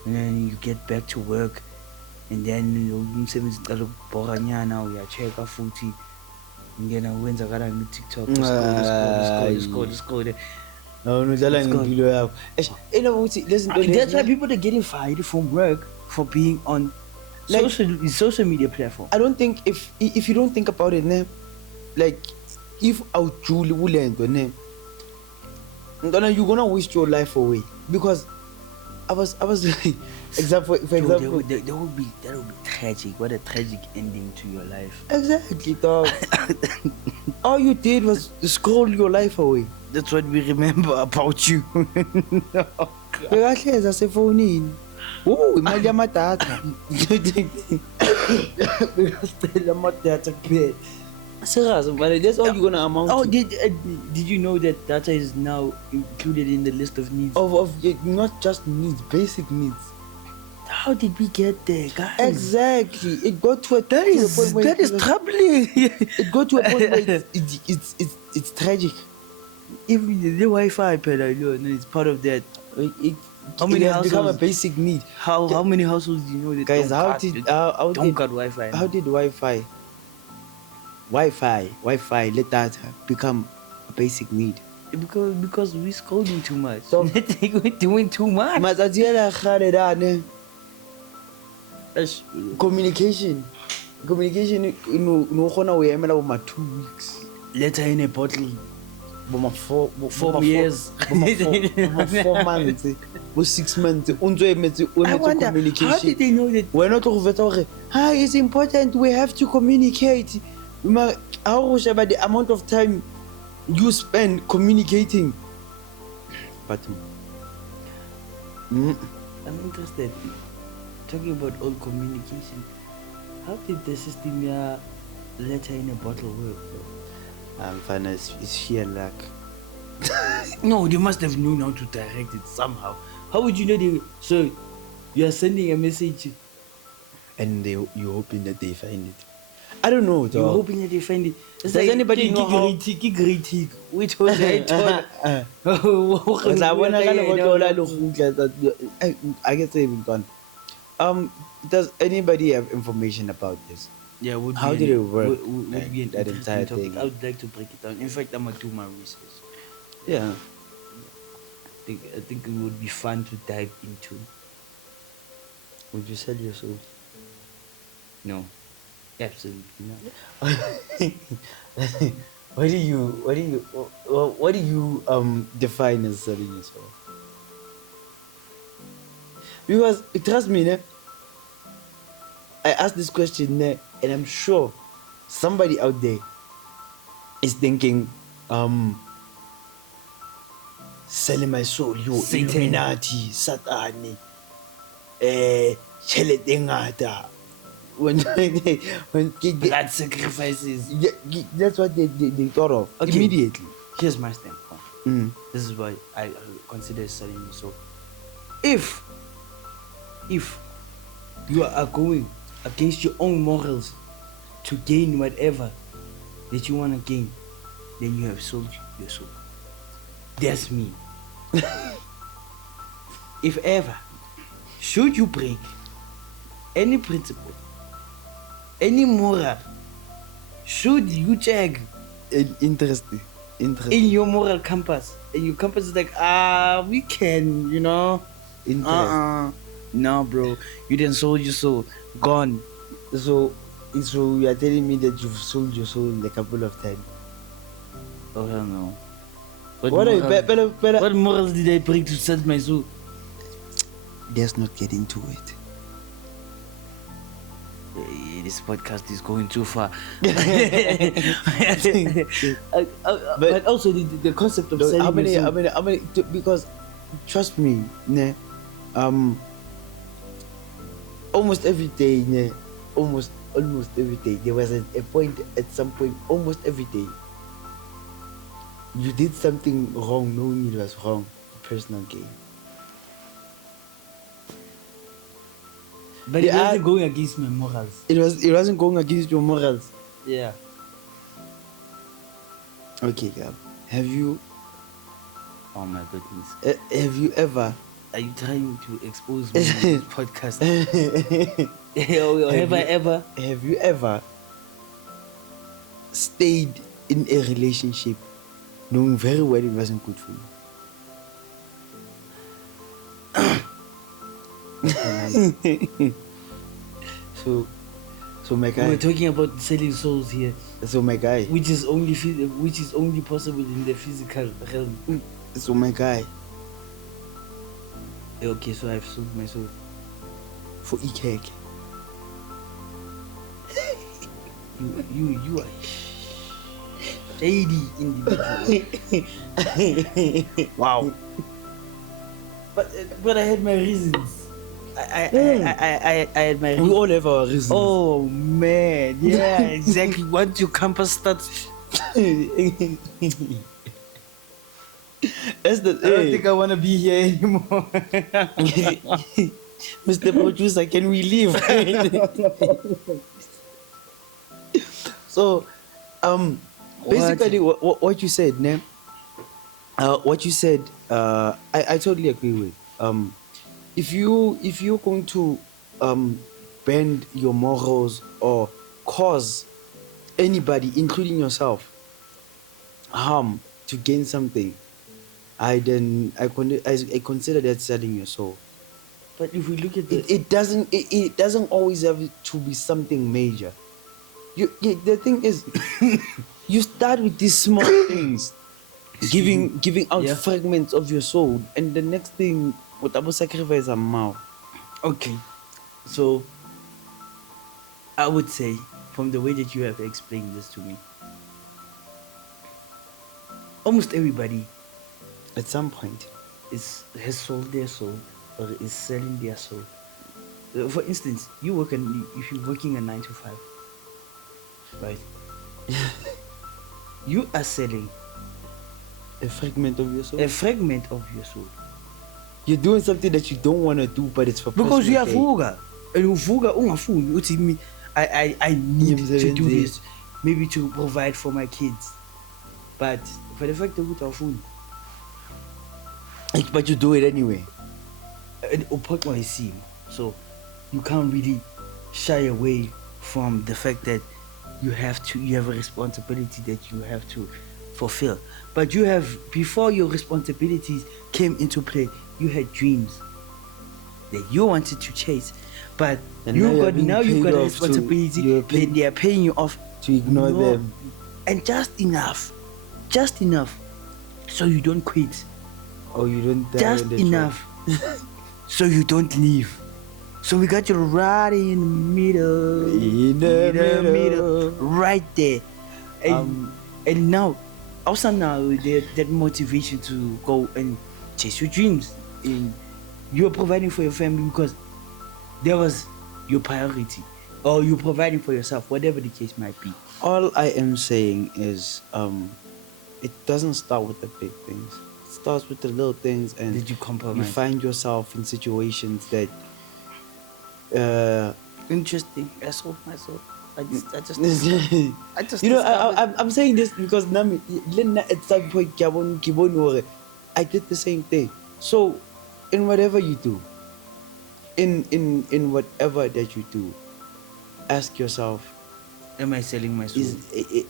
then you get back to work, and then you check futhi ngena wenzakala nge-TikTok scroll. That's why people are getting fired from work for being on social media platform. I don't think if you don't think about it, like if Julie will you're gonna waste your life away, because I was Example, for Bro, example. that would be tragic. What a tragic ending to your life. Exactly, dog. All you did was scroll your life away. That's what we remember about you. Bekahlezi asefonini. Imali yamadata. Bekasela ama-data kuphela. Serious, but that's all you're gonna amount Oh, to. did you know that data is now included in the list of needs? Of not just needs, basic needs. How did we get there, guys? Exactly. It got to a That is troubling. it got to a point where it's tragic. Even the Wi-Fi pedal, it's part of that. How many it has become a households- basic need. How many households do you know that Guys, don't cut Wi-Fi? how did Wi-Fi let data become a basic need? Because we scrolling too much. So- We're doing too much. Matsatsi a kgale dane, communication no kgona ho emela bo ma 2 weeks, Letter in a bottle. bo ma 4 years. bo ma 4 months, bo 6 months o ntso emetse o I emetse wonder, how did communication. they know that? Wena tlo go fetsa gore hi, it's important, we have to communicate. Ma how go sheba the amount of time you spend communicating, but I'm interested. Talking about all communication. How did the system letter in a bottle work? fine, it's sheer luck. No, they must have known how to direct it somehow. How would you know so you are sending a message, And you're hoping that they find it. I don't know, you're dog. hoping that they find it. It's Does anybody know how- great which was I O tla bona ka lebotlo la le kgutla tsa- I get saving gone. Does anybody have information about this? Yeah, would How be did it work, Would like, be an that interesting entire topic. thing? I would like to break it down. In fact, I'm gonna do my research. Yeah. I think it would be fun to dive into. Would you sell your soul? No, absolutely not. What do you define as selling your soul? Because trust me, ne, I asked this question, ne, and I'm sure somebody out there is thinking, selling my soul, you Satan. Illuminati, Satani, tjhelete e ngata. When Blood sacrifices. that's what they thought of Okay. immediately. Here's my standpoint. Mm. This is why I consider selling your soul. If you are going against your own morals to gain whatever that you want to gain, then you have sold your soul. That's me. If ever, should you break any principle, any moral, should you check Interesting. in your moral compass, and your compass is like, we can, Interesting. no, bro, you didn't sold your soul, gone. So you are telling me that you've sold your soul a couple of times. Oh hell no. What are you? Better. What morals did I break to sell my soul? Let's not get into it. This podcast is going too far. But- but also the concept of selling How many? your soul. How many? Because trust me, ne, almost every day, ne, almost every day, there was a point at some point, almost every day, you did something wrong, knowing it was wrong, for personal gain. But Yeah, it wasn't going against my morals. It wasn't going against your morals. Yeah. Okay, Gab. Have you Oh my goodness. have you ever Are you trying to expose me on this podcast? have you ever stayed in a relationship knowing very well it wasn't good for you? So my We're guy, talking about selling souls here, so my guy, which is only possible in the physical realm. so my guy, Okay, so I've sold my soul. for EK. You are shady individual. Wow. But I had my reasons. I had my We reasons. all have our reasons. Oh man, yeah, exactly. Once your campus starts, That's the I don't think I want to be here anymore. Mr. Producer, can we leave? So, basically, what you said, ne? What you said, I totally agree with. If you're going to bend your morals or cause anybody, including yourself, harm to gain something, I consider that selling your soul. But if we look at It doesn't always have to be something major. The thing is, you start with these small things, giving out Yeah. fragments of your soul, and the next thing, what about sacrifice a mouth? okay, so I would say from the way that you have explained this to me, almost everybody At some point, has sold their soul or is selling their soul. For instance, if you're working a 9 to 5, right? You are selling a fragment of your soul. a fragment of your soul You're doing something that you don't want to do, but it's for because personal you are gain. fuga and uvuga ungafuni uthi me I need to do this maybe to provide for my kids, but for the fact that awufuni But you do it anyway. uphoxwa isimo, so you can't really shy away from the fact that you have a responsibility that you have to fulfill. But before your responsibilities came into play, you had dreams that you wanted to chase, but And now you've got a you're responsibility paid and they are paying you off to ignore them. and just enough so you don't quit, Or you don't die just on the enough so you don't leave. So we got you right in the middle, In the middle. right there, and now, also now that motivation to go and chase your dreams, and you're providing for your family because that was your priority, or you're providing for yourself, whatever the case might be. All I am saying is, it doesn't start with the big things. It starts with the little things, and Did you compromise? find yourself in situations that, Interesting. I sold myself. I just you know, discovered- I'm saying this because at some point I did the same thing. So, in whatever you do, in whatever that you do, ask yourself, am I selling my soul?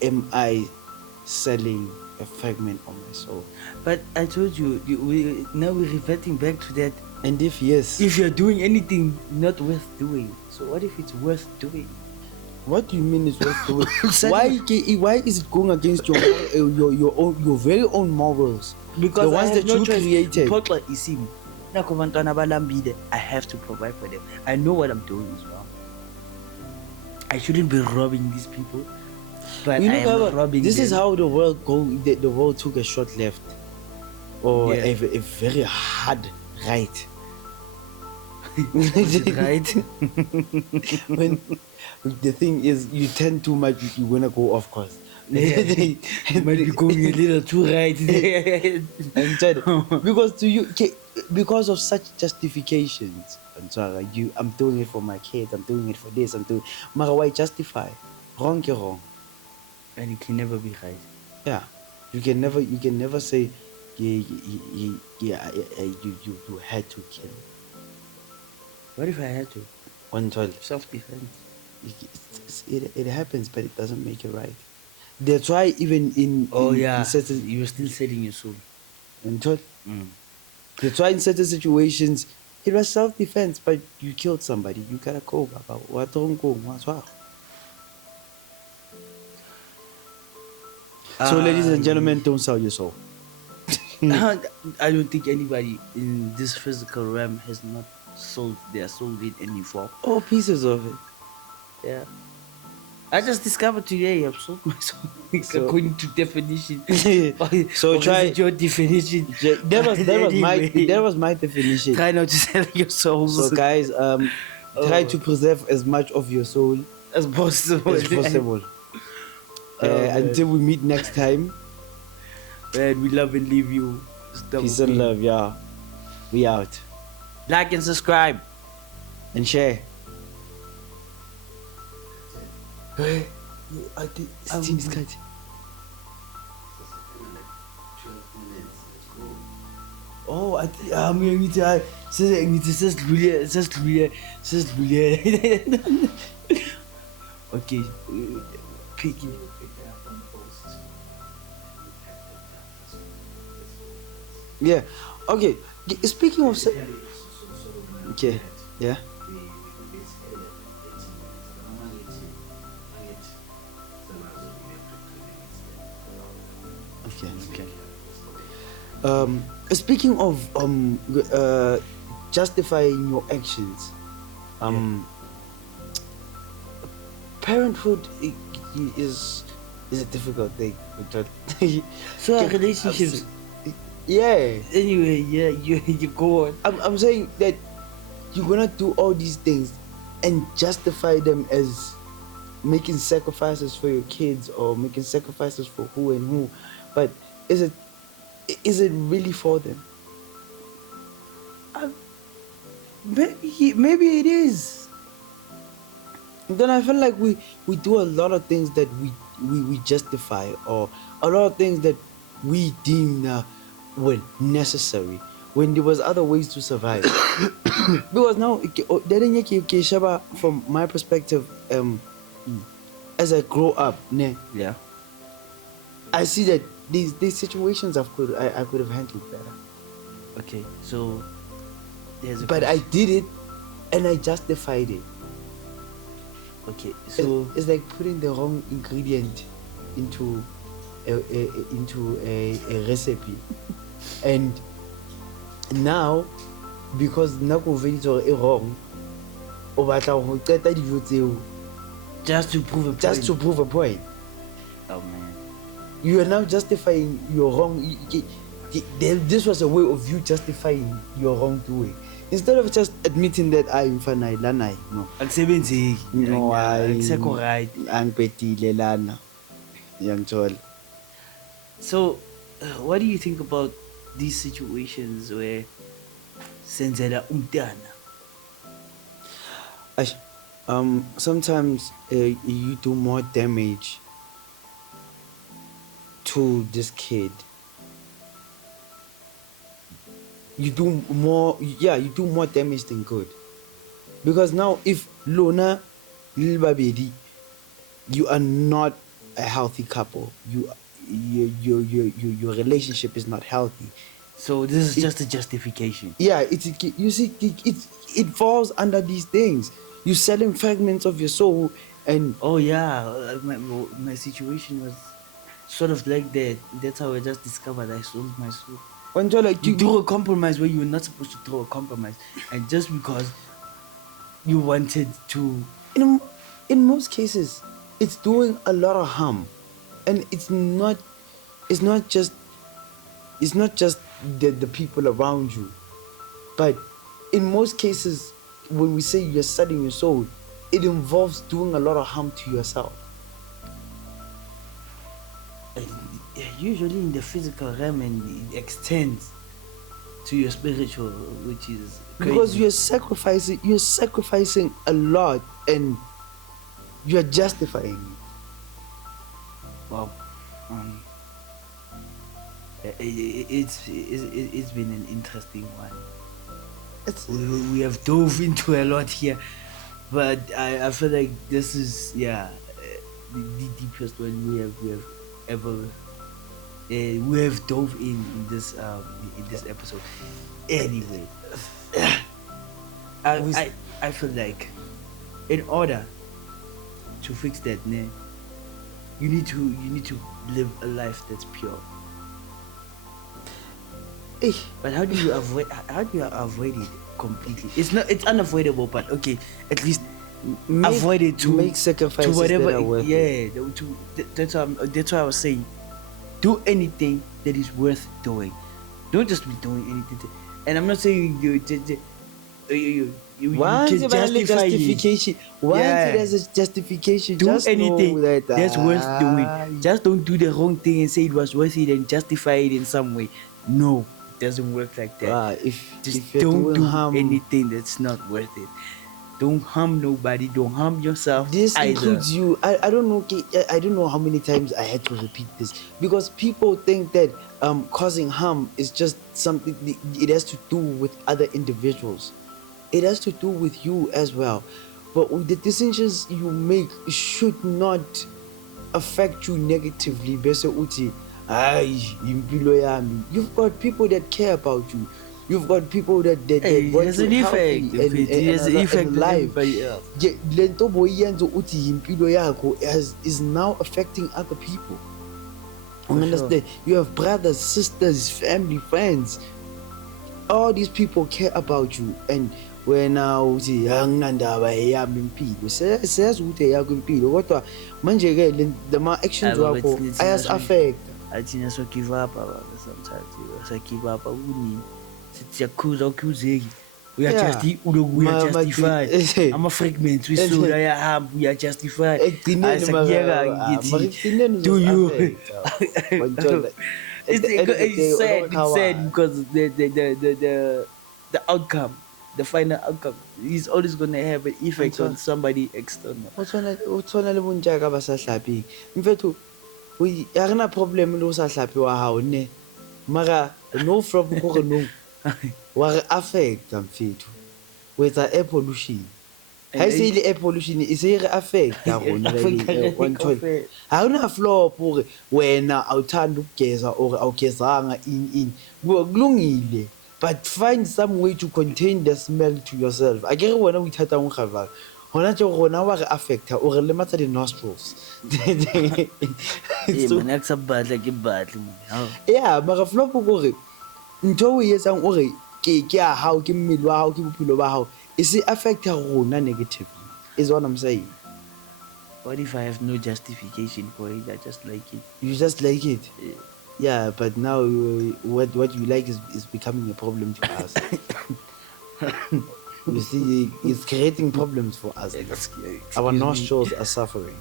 am I selling a fragment of my soul? But I told you, now we're reverting back to that. And if yes, If you're doing anything not worth doing, so what if it's worth doing? what do you mean it's worth doing? Why is it going against your very own morals? Because the ones I have that no you choice. created. Uphoxwa isimo. Nakho bantwana balambile, I have to provide for them. I know what I'm doing as well. I shouldn't be robbing these people, but You I know, am robbing this them. is how the world the world took a short left, or Yeah. a very hard right. Is it right? When the thing is, you tend too much, you're gonna go off course. You might be going a little too right there. Because to you, because of such justifications, and so like I'm doing it for my kids, I'm doing it for this, I'm doing. Mara, why justify? Wrong, you're wrong. And it can never be right. Yeah, you can never say, you had to kill. What if I had to? 112. Self-defense. It happens, but it doesn't make it right. That's why even in certain you're still selling your soul. That's why in certain situations it was self-defense, but you killed somebody. You gotta go, Baba. What don't go? What's what? So, ladies and gentlemen, don't sell your soul. I don't think anybody in this physical realm has not sold. They are sold in any form. All pieces of it. Yeah. I just discovered today I've sold my soul So- according to definition. So Or try- is it your definition. That was my Anyway, definition. Try not to sell your souls So guys, try to preserve as much of your soul as possible. as possible. Man. Until we meet next time. Man, we love and leave you. It's double Peace and P. love, yeah. We out. Like and subscribe. And share. Steam is cut. Oh, I think I'm going to say okay, picking. Yeah. Okay. Speaking of okay. Yeah. Okay. Speaking of justifying your actions, parenthood is a difficult thing. So our relationships. Yeah. Anyway, yeah, you go on. I'm saying that you're gonna do all these things and justify them as making sacrifices for your kids or making sacrifices for who and who, but is it really for them? Maybe it is. Then I feel like we do a lot of things that we justify, or a lot of things that we deem well necessary when there was other ways to survive. Because now from my perspective, as I grow up, Yeah. I see that these situations I could have handled better. Okay, so there's a But I question. did it and I justified it. Okay, so It's like putting the wrong ingredient into a recipe. And now, because nako vegetable is wrong, o batla go qeta dijo tseo just to prove a point. just to prove a point. Oh man. You are now justifying your wrong. This was a way of you justifying your wrongdoing. Instead of just admitting that I'm finite, no. Akusebenzeki. No, Akusekho right. angipetile lana. Yangithola. So, what do you think about these situations where senzela umntana? Sometimes you do more damage to this kid. You do more damage than good. Because now if Lona Lil Babedi, you are not a healthy couple. Your relationship is not healthy. So this is just a justification. Yeah, you see it falls under these things. You selling fragments of your soul, and Oh yeah, my situation was sort of like that. That's how I just discovered I sold my soul. when you're like You threw a compromise where you were not supposed to throw a compromise, and just because you wanted to, in most cases, it's doing a lot of harm, and it's not just the people around you, but in most cases, when we say you're selling your soul, it involves doing a lot of harm to yourself. usually in the physical realm, and it extends to your spiritual, which is crazy. Because you're sacrificing a lot, and you're justifying it. Wow. It's been an interesting one. We have dove into a lot here, but I feel like this is the deepest one we have ever we have dove in this episode. Anyway, I feel like in order to fix that, you need to live a life that's pure. Eh, But how do you avoid? How do you avoid it completely? It's not. It's unavoidable, but okay, at least avoid it to make sacrifices to whatever. that are worth it. Yeah, that's what I was saying. Do anything that is worth doing. Don't just be doing anything. And I'm not saying you Once can you have a justify it. justification, once Yeah. there's a justification, Do just anything know that that's worth doing. Just don't do the wrong thing and say it was worth it and justify it in some way. No, it doesn't work like that. if Just if you're don't doing do harm, anything that's not worth it. Don't harm nobody. Don't harm yourself. this either. includes you. I don't know. I don't know how many times I had to repeat this because people think that causing harm is just something. It has to do with other individuals. It has to do with you as well. But the decisions you make should not affect you negatively. Bese uthi, "Ay, impilo yami." You've got people that care about you. You've got people that Hey, want there's you an healthy effect. There's an effect on life. everybody else. Le nto boyenza uthi impilo yakho is now affecting other people. For Understand? You have brothers, sisters, family, friends. All these people care about you, and wena uthi anginandaba eyami impilo siyazi ukuthi eyakho impilo kodwa manje ke the actions Aba wakho bethi ayas-affect. Athina so give up sometimes. So give up kunini. Siyakhuza ukhuzeki. Uyajustify ama-fragments we-soul ayahamba uyajustify. Ekugcineni Do you? Ngiyathola. At the end of the day, It's sad. ubona It's sad how- because the outcome, the final outcome, is always gonna have an effect on somebody external. o tshwana le bontjaka ba sa hlapeng mfetho ga re na problem le o sa hlape wa gago nne mara no problem kore no wa re affecta mfetho o etsa air pollution ga e se ile air pollution e se e re affecta rona ga o na flop gore wena awuthanda ukugeza or awugezanga in kulungile but find some way to contain the smell to yourself a ke re wena o ithatang o gavaka gona tse gona wa re affecta o re lematsa di-nostrils yeah mara flop kore ntho o e etsang ore ke ya gago ke mmele wa gago ke bophelo ba gago e se affecta rona negatively is what I'm saying. What if I have no justification for it? I just like it. You just like it. Yeah, but now what you like is becoming a problem to us. You see, it's creating problems for us. Our nostrils are suffering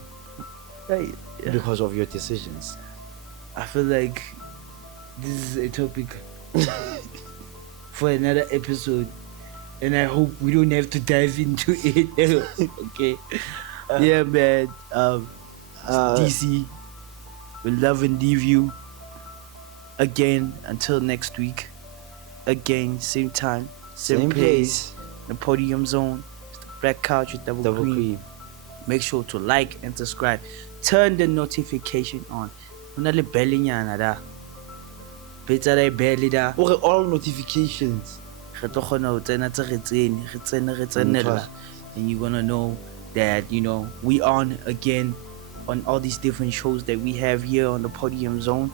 because of your decisions. I feel like this is a topic for another episode, and I hope we don't have to dive into it. Okay. Yeah, man. DC, we love and leave you. Again, until next week. Again, same time, same place. The Podium Zone. It's the Black Couch with Double Cream. Make sure to like and subscribe. Turn the notification on. Unale belly nyana da. Betsa la belly da. Or all notifications. And you're gonna know that, you know, we on again on all these different shows that we have here on the Podium Zone.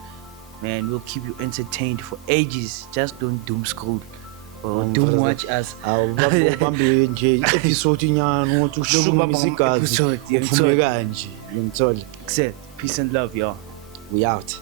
Man, we'll keep you entertained for ages. Just don't doom scroll or doom watch us. Bambe nje episode nyana ukuthi ushukumise igazi. Episode, Uphume kanje. Ngithola. Except peace and love, y'all. We out.